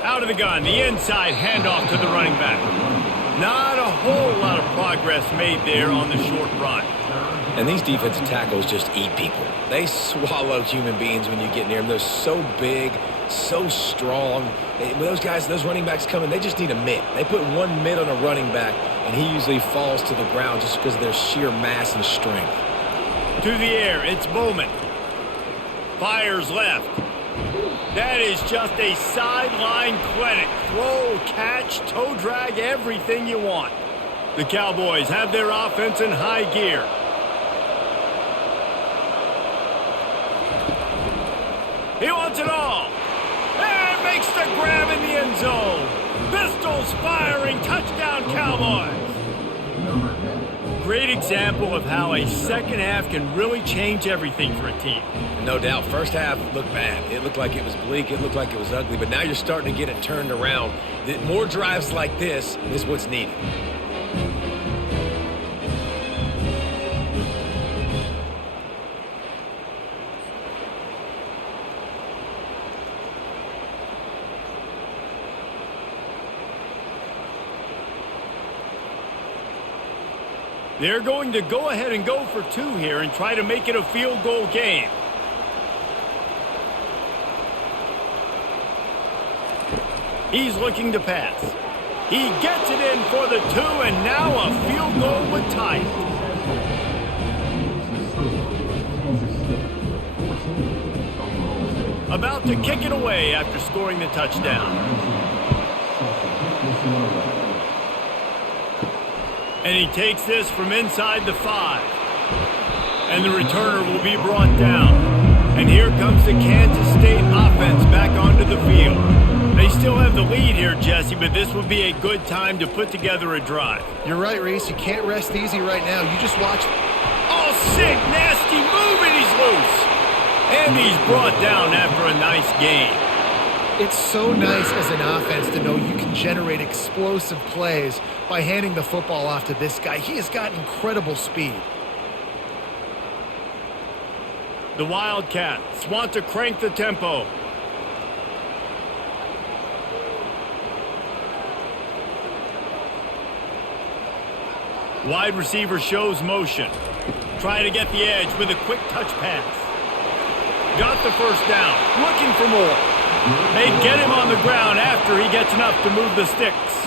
Out of the gun, the inside handoff to the running back. Not a whole lot of progress made there on the short run. And these defensive tackles just eat people. They swallow human beings when you get near them. They're so big, so strong. When those guys, those running backs come in, they just need a mitt. They put one mitt on a running back, and he usually falls to the ground just because of their sheer mass and strength. To the air, it's Bowman. Fires left. That is just a sideline clinic. Throw, catch, toe drag, everything you want. The Cowboys have their offense in high gear. He wants it all. And makes the grab in the end zone. Pistols firing. Touchdown, Cowboys. Great example of how a second half can really change everything for a team. No doubt. First half looked bad. It looked like it was bleak. It looked like it was ugly. But now you're starting to get it turned around. More drives like this is what's needed. They're going to go ahead and go for 2 here and try to make it a field goal game. He's looking to pass. He gets it in for the 2, and now a field goal would tie it. About to kick it away after scoring the touchdown. And he takes this from inside the 5. And the returner will be brought down. And here comes the Kansas State offense back onto the field. They still have the lead here, Jesse, but this would be a good time to put together a drive. You're right, Reese. You can't rest easy right now. You just watch. Oh, sick, nasty move, and he's loose. And he's brought down after a nice gain. It's so nice as an offense to know you can generate explosive plays by handing the football off to this guy. He has got incredible speed. The Wildcats want to crank the tempo. Wide receiver shows motion. Trying to get the edge with a quick touch pass. Got the first down. Looking for more. They get him on the ground after he gets enough to move the sticks.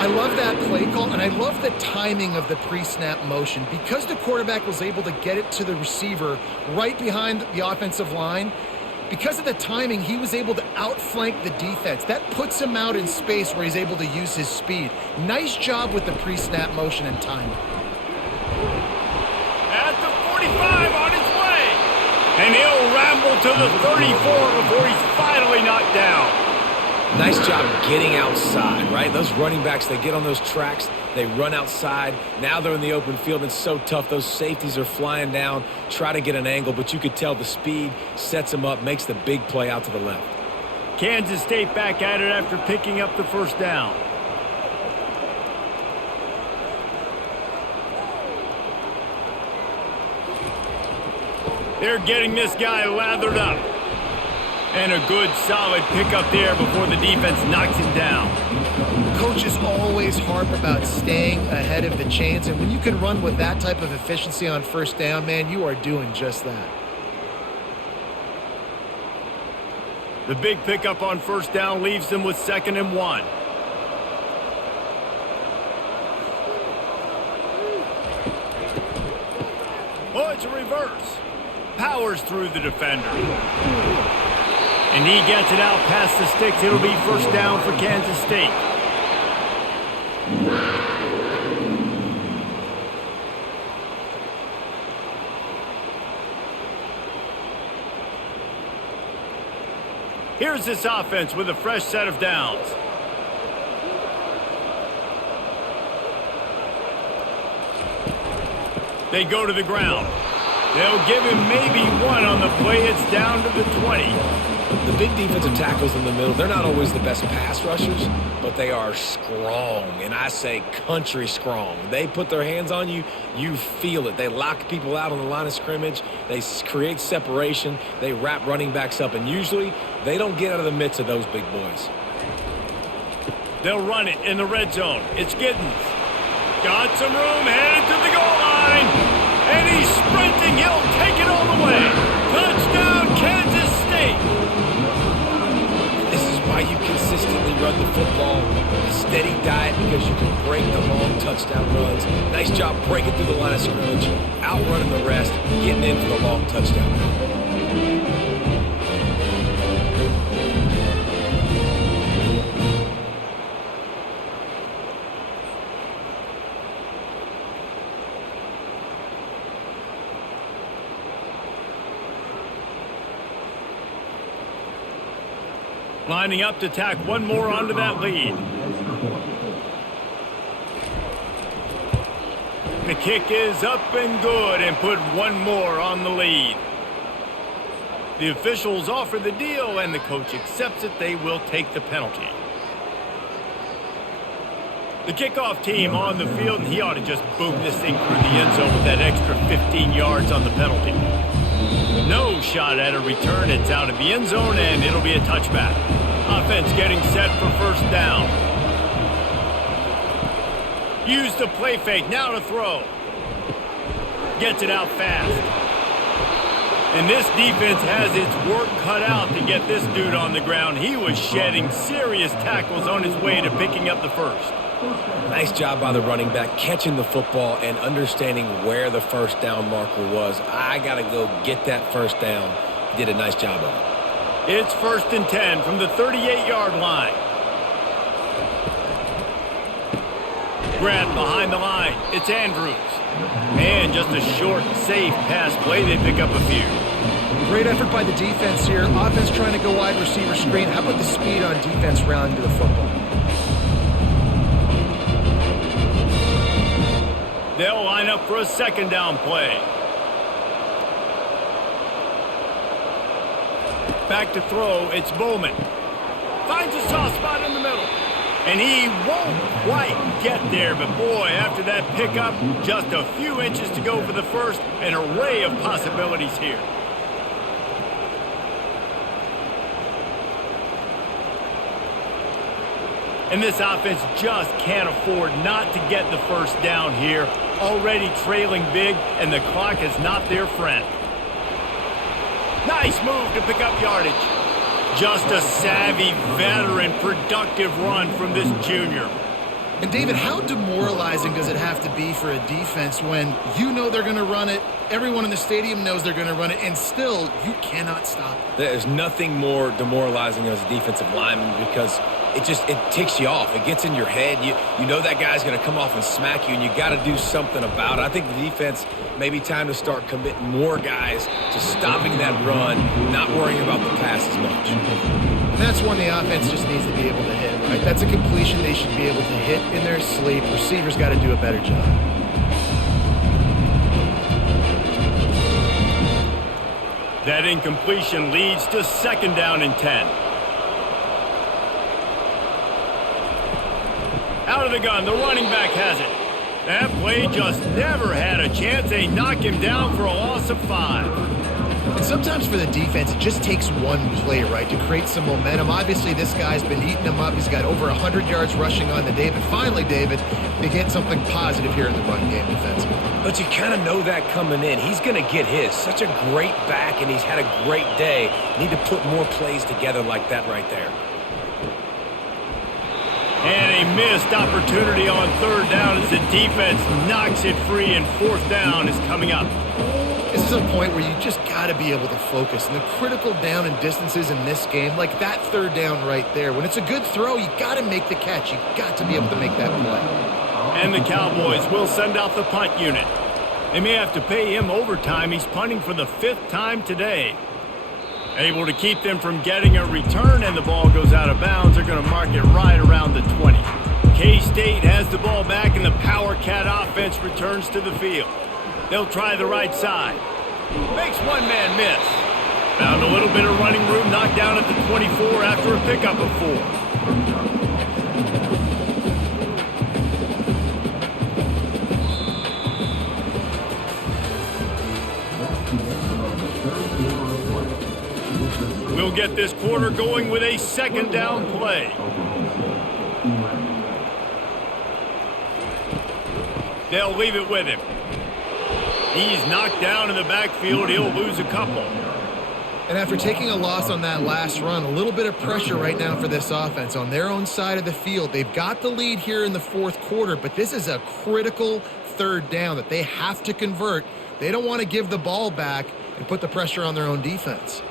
I love that play call, and I love the timing of the pre-snap motion. Because the quarterback was able to get it to the receiver right behind the offensive line, because of the timing, he was able to outflank the defense. That puts him out in space where he's able to use his speed. Nice job with the pre-snap motion and timing. At the 45 on his way. And he'll ramble to the 34 before he's finally knocked down. Nice job getting outside, right? Those running backs, they get on those tracks, they run outside. Now they're in the open field. It's so tough. Those safeties are flying down, try to get an angle, but you could tell the speed sets them up, makes the big play out to the left. Kansas State back at it after picking up the first down. They're getting this guy lathered up. And a good, solid pickup there before the defense knocks him down. Coaches always harp about staying ahead of the chains, and when you can run with that type of efficiency on first down, man, you are doing just that. The big pickup on first down leaves them with 2nd and 1. Oh, it's a reverse. Powers through the defender. And he gets it out past the sticks. It'll be first down for Kansas State. Here's this offense with a fresh set of downs. They go to the ground. They'll give him maybe 1 on the play. It's down to the 20. The big defensive tackles in the middle, they're not always the best pass rushers, but they are strong, and I say country strong. They put their hands on you, you feel it. They lock people out on the line of scrimmage. They create separation. They wrap running backs up, and usually they don't get out of the midst of those big boys. They'll run it in the red zone. It's Giddens. Got some room, headed to the goal line. And he's sprinting. He'll take it all the way. Touchdown, Kansas State. This is why you consistently run the football. A steady diet because you can break the long touchdown runs. Nice job breaking through the line of scrimmage, outrunning the rest, getting in for the long touchdown run. Lining up to tack 1 more onto that lead. The kick is up and good and put 1 more on the lead. The officials offer the deal and the coach accepts it. They will take the penalty. The kickoff team on the field, and he ought to just boom this thing through the end zone with that extra 15 yards on the penalty. No shot at a return. It's out of the end zone, and it'll be a touchback. Offense getting set for first down. Use the play fake. Now to throw. Gets it out fast. And this defense has its work cut out to get this dude on the ground. He was shedding serious tackles on his way to picking up the first. Nice job by the running back, catching the football and understanding where the first down marker was. I got to go get that first down. He did a nice job of it. It's 1st and 10 from the 38-yard line. Grab behind the line. It's Andrews. And just a short, safe pass play. They pick up a few. Great effort by the defense here. Offense trying to go wide receiver screen. How about the speed on defense rounding to the football? They'll line up for a 2nd down play. Back to throw. It's Bowman. Finds a soft spot in the middle. And he won't quite get there, but boy, after that pickup, just a few inches to go for the first. An array of possibilities here. And this offense just can't afford not to get the first down here. Already trailing big, and the clock is not their friend. Nice move to pick up yardage. Just a savvy, veteran, productive run from this junior. And David, how demoralizing does it have to be for a defense when you know they're going to run it, everyone in the stadium knows they're going to run it, and still you cannot stop it? There's nothing more demoralizing as a defensive lineman because it ticks you off. It gets in your head. You know that guy's going to come off and smack you, and you got to do something about it. I think the defense maybe time to start committing more guys to stopping that run, not worrying about the pass as much. And that's one the offense just needs to be able to hit, right? That's a completion they should be able to hit in their sleep. Receivers got to do a better job. That incompletion leads to 2nd down and 10. Out of the gun, the running back has it. That play just never had a chance. They knock him down for a loss of 5. And sometimes for the defense, it just takes one play, right, to create some momentum. Obviously, this guy's been eating him up. He's got over 100 yards rushing on the day. But finally, David, they get something positive here in the run game defensively. But you kind of know that coming in. He's going to get his. Such a great back, and he's had a great day. Need to put more plays together like that right there. And a missed opportunity on 3rd down as the defense knocks it free, and 4th down is coming up. This is a point where you just got to be able to focus. And the critical down and distances in this game, like that 3rd down right there, when it's a good throw, you got to make the catch. You got to be able to make that play. And the Cowboys will send out the punt unit. They may have to pay him overtime. He's punting for the 5th time today. Able to keep them from getting a return, and the ball goes out of bounds. They're going to mark it right around the 20. K-State has the ball back, and the Power Cat offense returns to the field. They'll try the right side. Makes one man miss. Found a little bit of running room, knocked down at the 24 after a pickup of 4. We'll get this quarter going with a 2nd down play. They'll leave it with him. He's knocked down in the backfield. He'll lose a couple. And after taking a loss on that last run, a little bit of pressure right now for this offense on their own side of the field. They've got the lead here in the 4th quarter, but this is a critical 3rd down that they have to convert. They don't want to give the ball back and put the pressure on their own defense.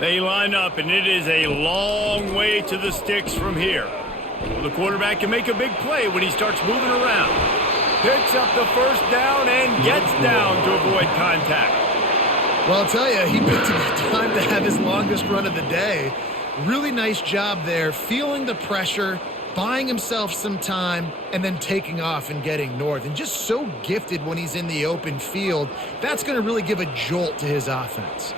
They line up, and it is a long way to the sticks from here. Well, the quarterback can make a big play when he starts moving around. Picks up the 1st down and gets down to avoid contact. Well, I'll tell you, he picked a good time to have his longest run of the day. Really nice job there, feeling the pressure, buying himself some time, and then taking off and getting north. And just so gifted when he's in the open field. That's going to really give a jolt to his offense.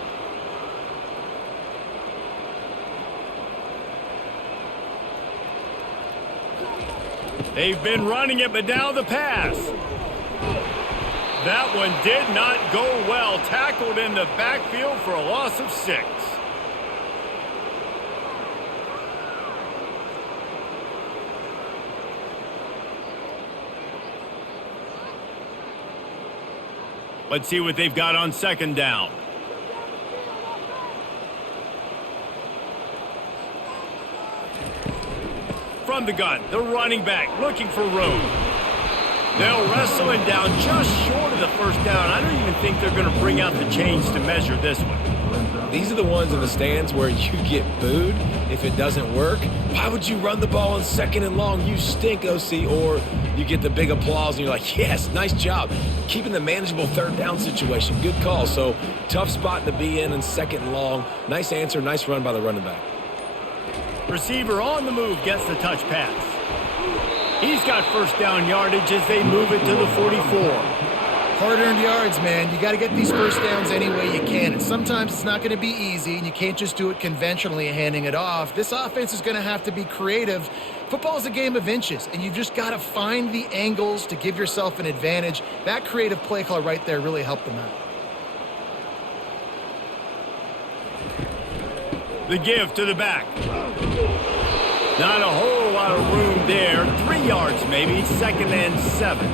They've been running it, but now the pass. That one did not go well. Tackled in the backfield for a loss of 6. Let's see what they've got on 2nd down. From the gun, the running back looking for room. They'll wrestle him down just short of the first down. I don't even think they're going to bring out the chains to measure this one. These are the ones in the stands where you get booed if it doesn't work. Why would you run the ball on 2nd and long? You stink, OC. Or you get the big applause and you're like, yes, nice job. Keeping the manageable 3rd down situation. Good call. So tough spot to be in 2nd and long. Nice answer, nice run by the running back. Receiver on the move gets the touch pass. He's got first down yardage as they move it to the 44. Hard-earned yards, man. You got to get these first downs any way you can. And sometimes it's not going to be easy, and you can't just do it conventionally handing it off. This offense is going to have to be creative. Football is a game of inches, and you've just got to find the angles to give yourself an advantage. That creative play call right there really helped them out. The give to the back. Not a whole lot of room there. 3 yards maybe, 2nd and 7.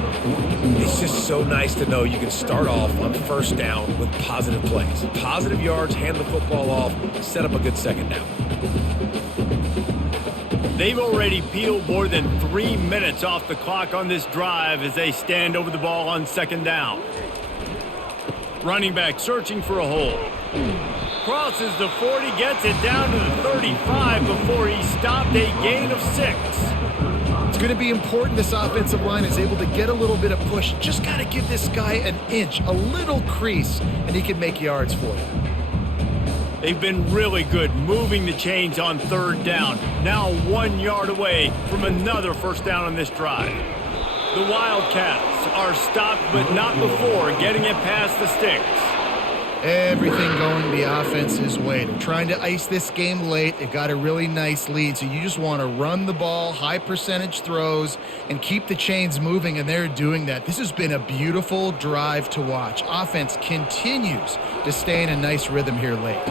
It's just so nice to know you can start off on first down with positive plays. Positive yards, hand the football off, set up a good 2nd down. They've already peeled more than 3 minutes off the clock on this drive as they stand over the ball on 2nd down. Running back searching for a hole. Crosses the 40, gets it down to the 35 before he stopped, a gain of 6. It's going to be important this offensive line is able to get a little bit of push. Just got to give this guy an inch, a little crease, and he can make yards for you. They've been really good moving the chains on 3rd down. Now 1 yard away from another first down on this drive. The Wildcats are stopped, but not before getting it past the sticks. Everything going the offense's way. They're trying to ice this game late. They've got a really nice lead, so you just want to run the ball, high percentage throws, and keep the chains moving, and they're doing that. This has been a beautiful drive to watch. Offense continues to stay in a nice rhythm here late.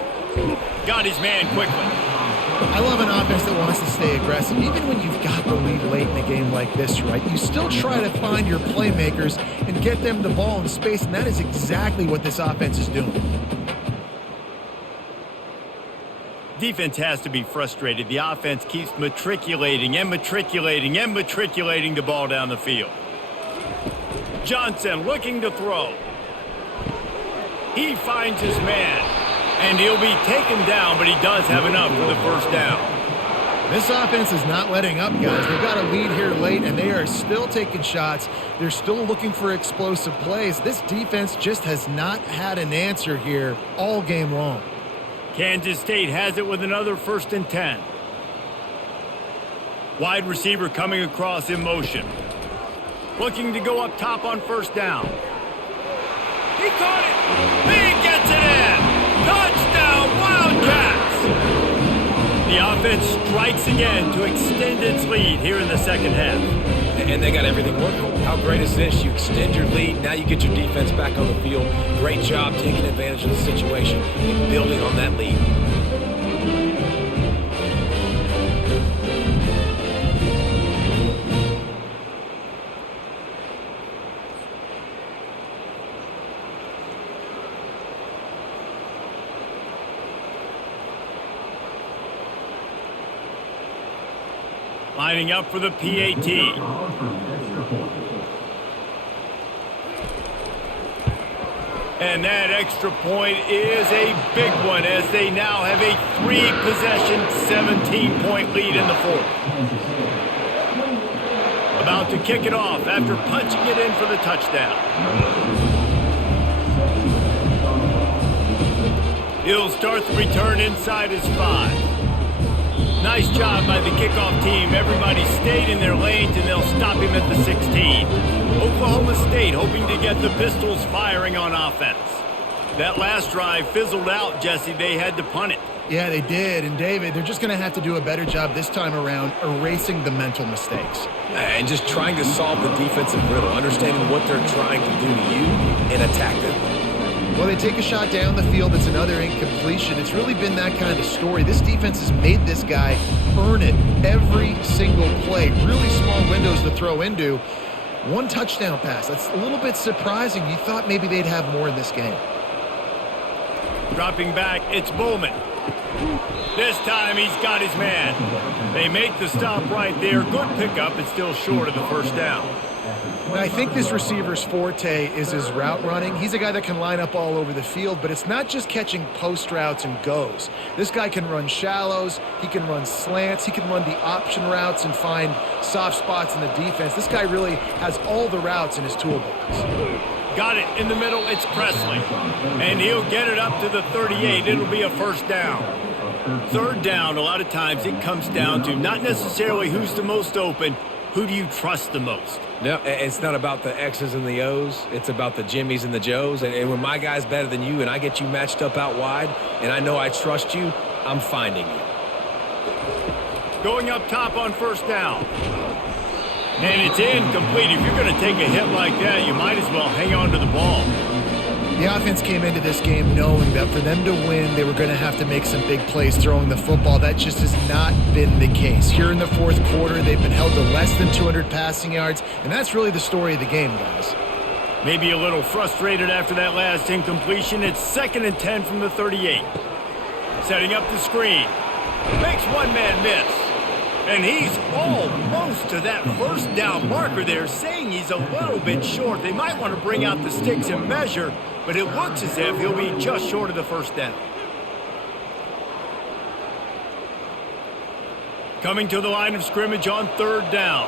Got his man quickly. I love an offense that wants to stay aggressive. Even when you've got the lead late in a game like this, right, you still try to find your playmakers and get them the ball in space, and that is exactly what this offense is doing. Defense has to be frustrated. The offense keeps matriculating and matriculating and matriculating the ball down the field. Johnson looking to throw. He finds his man, and he'll be taken down, but he does have enough for the first down. This offense is not letting up, guys. They've got a lead here late, and they are still taking shots. They're still looking for explosive plays. This defense just has not had an answer here all game long. Kansas State has it with another 1st and 10. Wide receiver coming across in motion. Looking to go up top on first down. He caught it. He gets it in. Touchdown, Wildcats. The offense strikes again to extend its lead here in the 2nd half. And they got everything working. How great is this? You extend your lead. Now you get your defense back on the field. Great job taking advantage of the situation and building on that lead. Lining up for the PAT. And that extra point is a big one as they now have a 3-possession, 17-point lead in the 4th. About to kick it off after punching it in for the touchdown. He'll start the return inside his 5. Nice job by the kickoff team. Everybody stayed in their lanes, and they'll stop him at the 16. Oklahoma State hoping to get the Pistols firing on offense. That last drive fizzled out, Jesse. They had to punt it. Yeah, they did. And, David, they're just going to have to do a better job this time around erasing the mental mistakes. And just trying to solve the defensive riddle, understanding what they're trying to do to you and attack them. Well, they take a shot down the field. It's another incompletion. It's really been that kind of story. This defense has made this guy earn it every single play. Really small windows to throw into. 1 touchdown pass. That's a little bit surprising. You thought maybe they'd have more in this game. Dropping back, it's Bowman. This time he's got his man. They make the stop right there. Good pickup, but still short of the first down. Well, I think this receiver's forte is his route running. He's a guy that can line up all over the field, but it's not just catching post routes and goes. This guy can run shallows, he can run slants, he can run the option routes and find soft spots in the defense. This guy really has all the routes in his toolbox. Got it in the middle, it's Presley. And he'll get it up to the 38. It'll be a first down. Third down, a lot of times it comes down to not necessarily who's the most open, who do you trust the most? No, it's not about the X's and the O's. It's about the Jimmies and the Joes. And when my guy's better than you and I get you matched up out wide and I know I trust you, I'm finding you. Going up top on first down. And it's incomplete. If you're going to take a hit like that, you might as well hang on to the ball. The offense came into this game knowing that for them to win, they were going to have to make some big plays throwing the football. That just has not been the case. Here in the fourth quarter, they've been held to less than 200 passing yards, and that's really the story of the game, guys. Maybe a little frustrated after that last incompletion. It's 2nd and 10 from the 38. Setting up the screen. Makes one man miss. And he's almost to that first down marker there, saying he's a little bit short. They might want to bring out the sticks and measure, but it looks as if he'll be just short of the first down. Coming to the line of scrimmage on third down.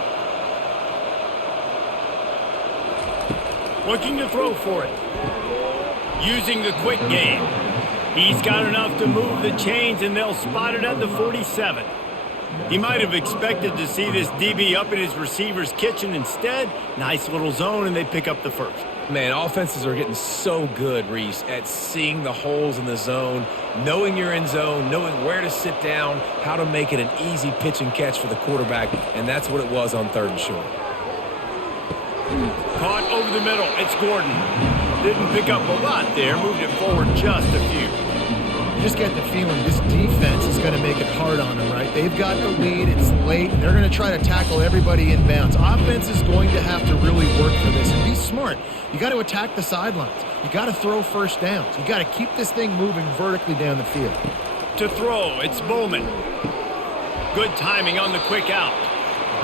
Looking to throw for it. Using the quick game. He's got enough to move the chains, and they'll spot it at the 47. He might have expected to see this DB up in his receiver's kitchen. Instead, nice little zone, and they pick up the first. Man, offenses are getting so good, Reese, at seeing the holes in the zone, knowing you're in zone, knowing where to sit down, how to make it an easy pitch and catch for the quarterback, and that's what it was on third and short. Caught over the middle. It's Gordon. Didn't pick up a lot there. Moved it forward just a few. You just get the feeling this defense is going to make it hard on them, right? They've got the lead. It's late. And they're going to try to tackle everybody in bounds. Offense is going to have to really work for this and be smart. You got to attack the sidelines. You got to throw first downs. You got to keep this thing moving vertically down the field. To throw, it's Bowman. Good timing on the quick out.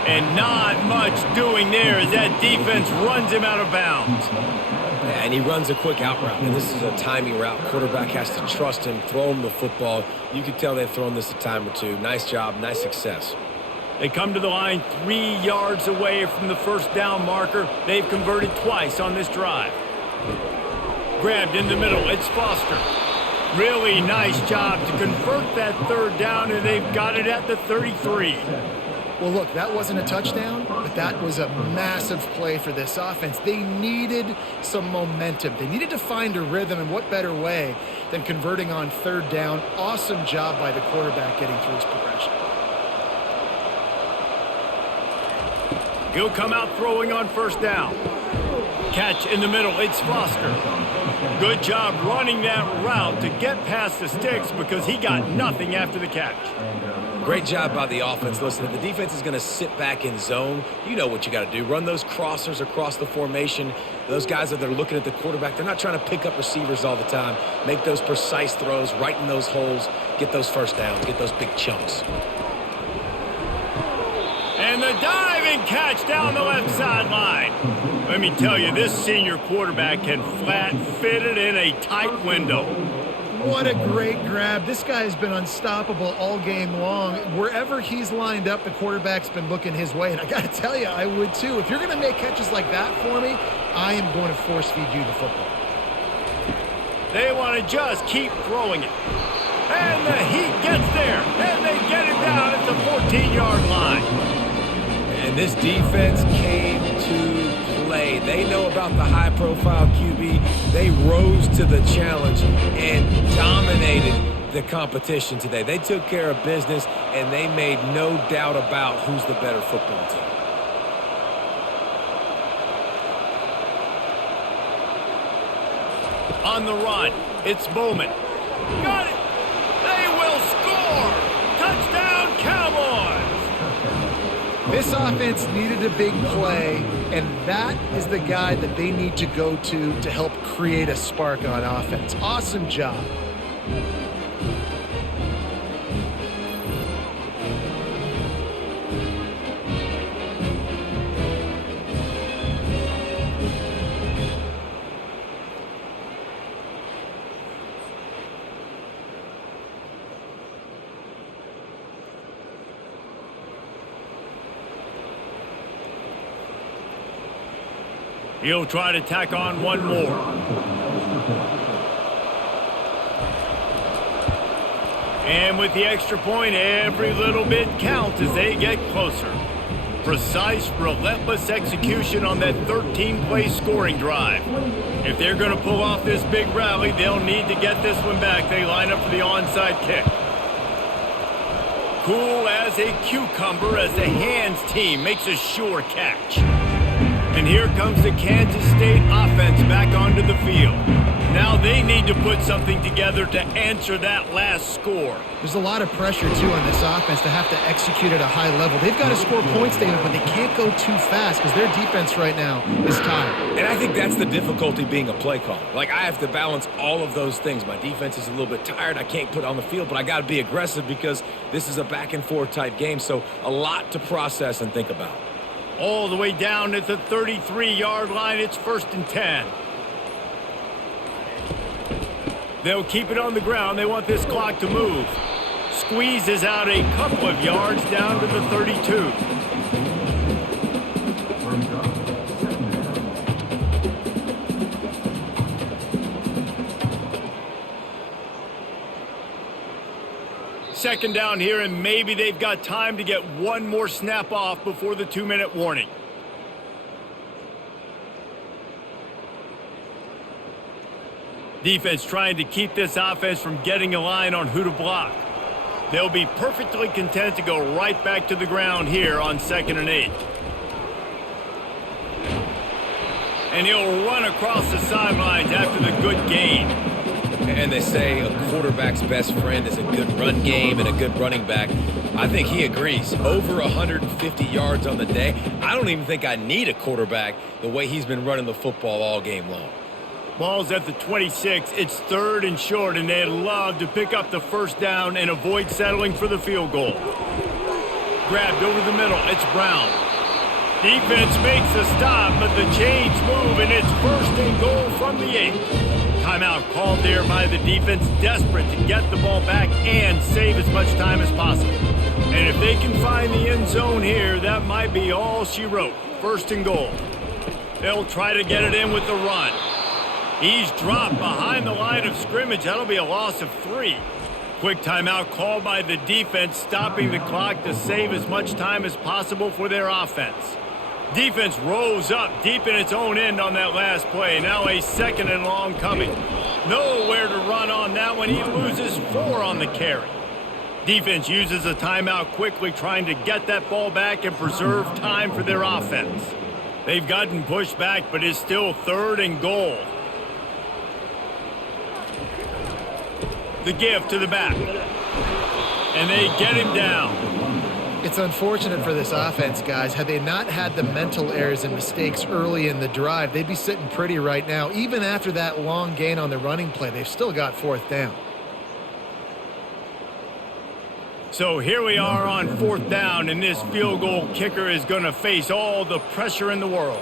And not much doing there as that defense runs him out of bounds. And he runs a quick out route, and this is a timing route. Quarterback has to trust him, throw him the football. You can tell they've thrown this a time or two. Nice job, nice success. They come to the line 3 yards away from the first down marker. They've converted twice on this drive. Grabbed in the middle, it's Foster. Really nice job to convert that third down, and they've got it at the 33. Well, look, that wasn't a touchdown, but that was a massive play for this offense. They needed some momentum. They needed to find a rhythm, and what better way than converting on third down. Awesome job by the quarterback getting through his progression. He'll come out throwing on first down. Catch in the middle, it's Foster. Good job running that route to get past the sticks because he got nothing after the catch. Great job by the offense. Listen, if the defense is going to sit back in zone, you know what you got to do. Run those crossers across the formation. Those guys that are looking at the quarterback, they're not trying to pick up receivers all the time. Make those precise throws, right in those holes, get those first downs, get those big chunks. And the diving catch down the left sideline. Let me tell you, this senior quarterback can flat fit it in a tight window. What a great grab. This guy has been unstoppable all game long. Wherever he's lined up, the quarterback's been looking his way. And I got to tell you, I would too. If you're going to make catches like that for me, I am going to force feed you the football. They want to just keep throwing it. And the heat gets there. And they get it down at the 14-yard line. And this defense came to play. They know about the high-profile QB. They rose to the challenge and dominated the competition today. They took care of business, and they made no doubt about who's the better football team. On the run, it's Bowman. Got it! They will score! Touchdown, Cowboys! This offense needed a big play, and that is the guy that they need to go to help create a spark on offense. Awesome job. He'll try to tack on one more. And with the extra point, every little bit counts as they get closer. Precise, relentless execution on that 13-play scoring drive. If they're going to pull off this big rally, they'll need to get this one back. They line up for the onside kick. Cool as a cucumber as the hands team makes a sure catch. And here comes the Kansas State offense back onto the field. Now they need to put something together to answer that last score. There's a lot of pressure, too, on this offense to have to execute at a high level. They've got to score points, David, but they can't go too fast because their defense right now is tired. And I think that's the difficulty being a play caller. Like, I have to balance all of those things. My defense is a little bit tired. I can't put on the field, but I got to be aggressive because this is a back-and-forth type game. So a lot to process and think about. All the way down at the 33-yard line, it's 1st and 10. They'll keep it on the ground. They want this clock to move. Squeezes out a couple of yards down to the 32. Second down here, and maybe they've got time to get one more snap off before the 2-minute warning. Defense trying to keep this offense from getting a line on who to block. They'll be perfectly content to go right back to the ground here on 2nd and 8. And he'll run across the sidelines after the good gain. And they say a quarterback's best friend is a good run game and a good running back. I think he agrees. Over 150 yards on the day. I don't even think I need a quarterback the way he's been running the football all game long. Ball's at the 26. It's 3rd and short, and they'd love to pick up the first down and avoid settling for the field goal. Grabbed over the middle. It's Brown. Defense makes the stop, but the chains move, and it's 1st and goal from the 8. Timeout called there by the defense, desperate to get the ball back and save as much time as possible. And if they can find the end zone here, that might be all she wrote. 1st and goal. They'll try to get it in with the run. He's dropped behind the line of scrimmage. That'll be a loss of 3. Quick timeout called by the defense, stopping the clock to save as much time as possible for their offense. Defense rose up deep in its own end on that last play. Now a 2nd and long coming. Nowhere to run on that one. He loses 4 on the carry. Defense uses a timeout quickly, trying to get that ball back and preserve time for their offense. They've gotten pushed back, but it's still 3rd and goal. The give to the back. And they get him down. It's unfortunate for this offense, guys. Had they not had the mental errors and mistakes early in the drive, they'd be sitting pretty right now. Even after that long gain on the running play, they've still got 4th down. So here we are on 4th down, and this field goal kicker is going to face all the pressure in the world.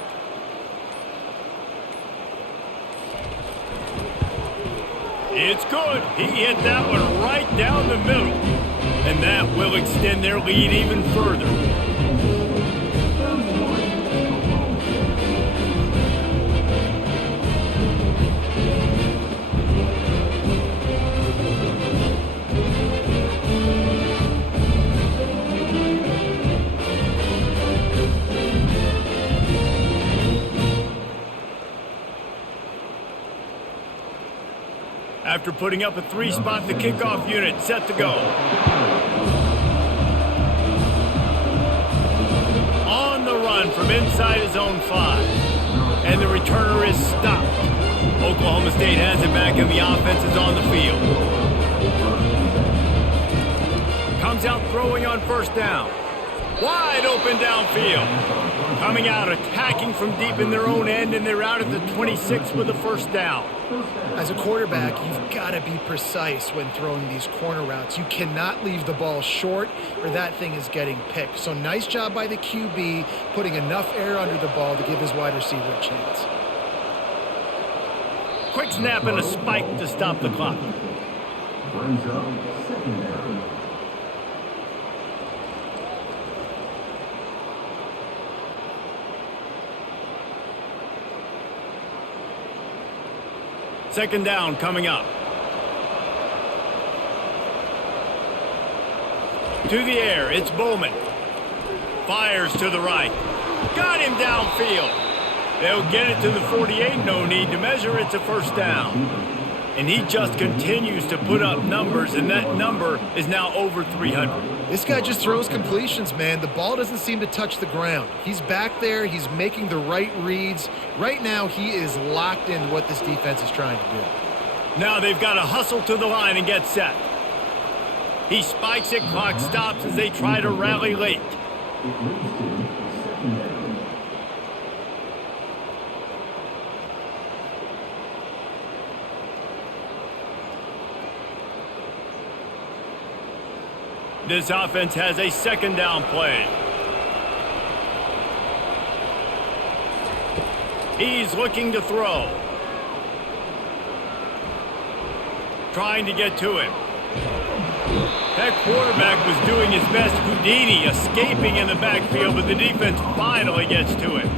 It's good. He hit that one right down the middle. And that will extend their lead even further. After putting up a 3-spot, the kickoff unit set to go. On the run from inside his own 5. And the returner is stopped. Oklahoma State has it back, and the offense is on the field. Comes out throwing on 1st down. Wide open downfield. Coming out, attacking from deep in their own end, and they're out at the 26 with a 1st down. As a quarterback, you've got to be precise when throwing these corner routes. You cannot leave the ball short or that thing is getting picked. So nice job by the QB putting enough air under the ball to give his wide receiver a chance. Quick snap and a spike to stop the clock. Brings up 2nd down. Second down coming up. To the air, it's Bowman. Fires to the right. Got him downfield. They'll get it to the 48, no need to measure, it's a first down. And he just continues to put up numbers, and that number is now over 300. This guy just throws completions, man. The ball doesn't seem to touch the ground. He's back there. He's making the right reads. Right now, he is locked in what this defense is trying to do. Now they've got to hustle to the line and get set. He spikes it, clock stops as they try to rally late. It leads to second down. This offense has a second down play. He's looking to throw. Trying to get to him. That quarterback was doing his best Houdini, escaping in the backfield, but the defense finally gets to him.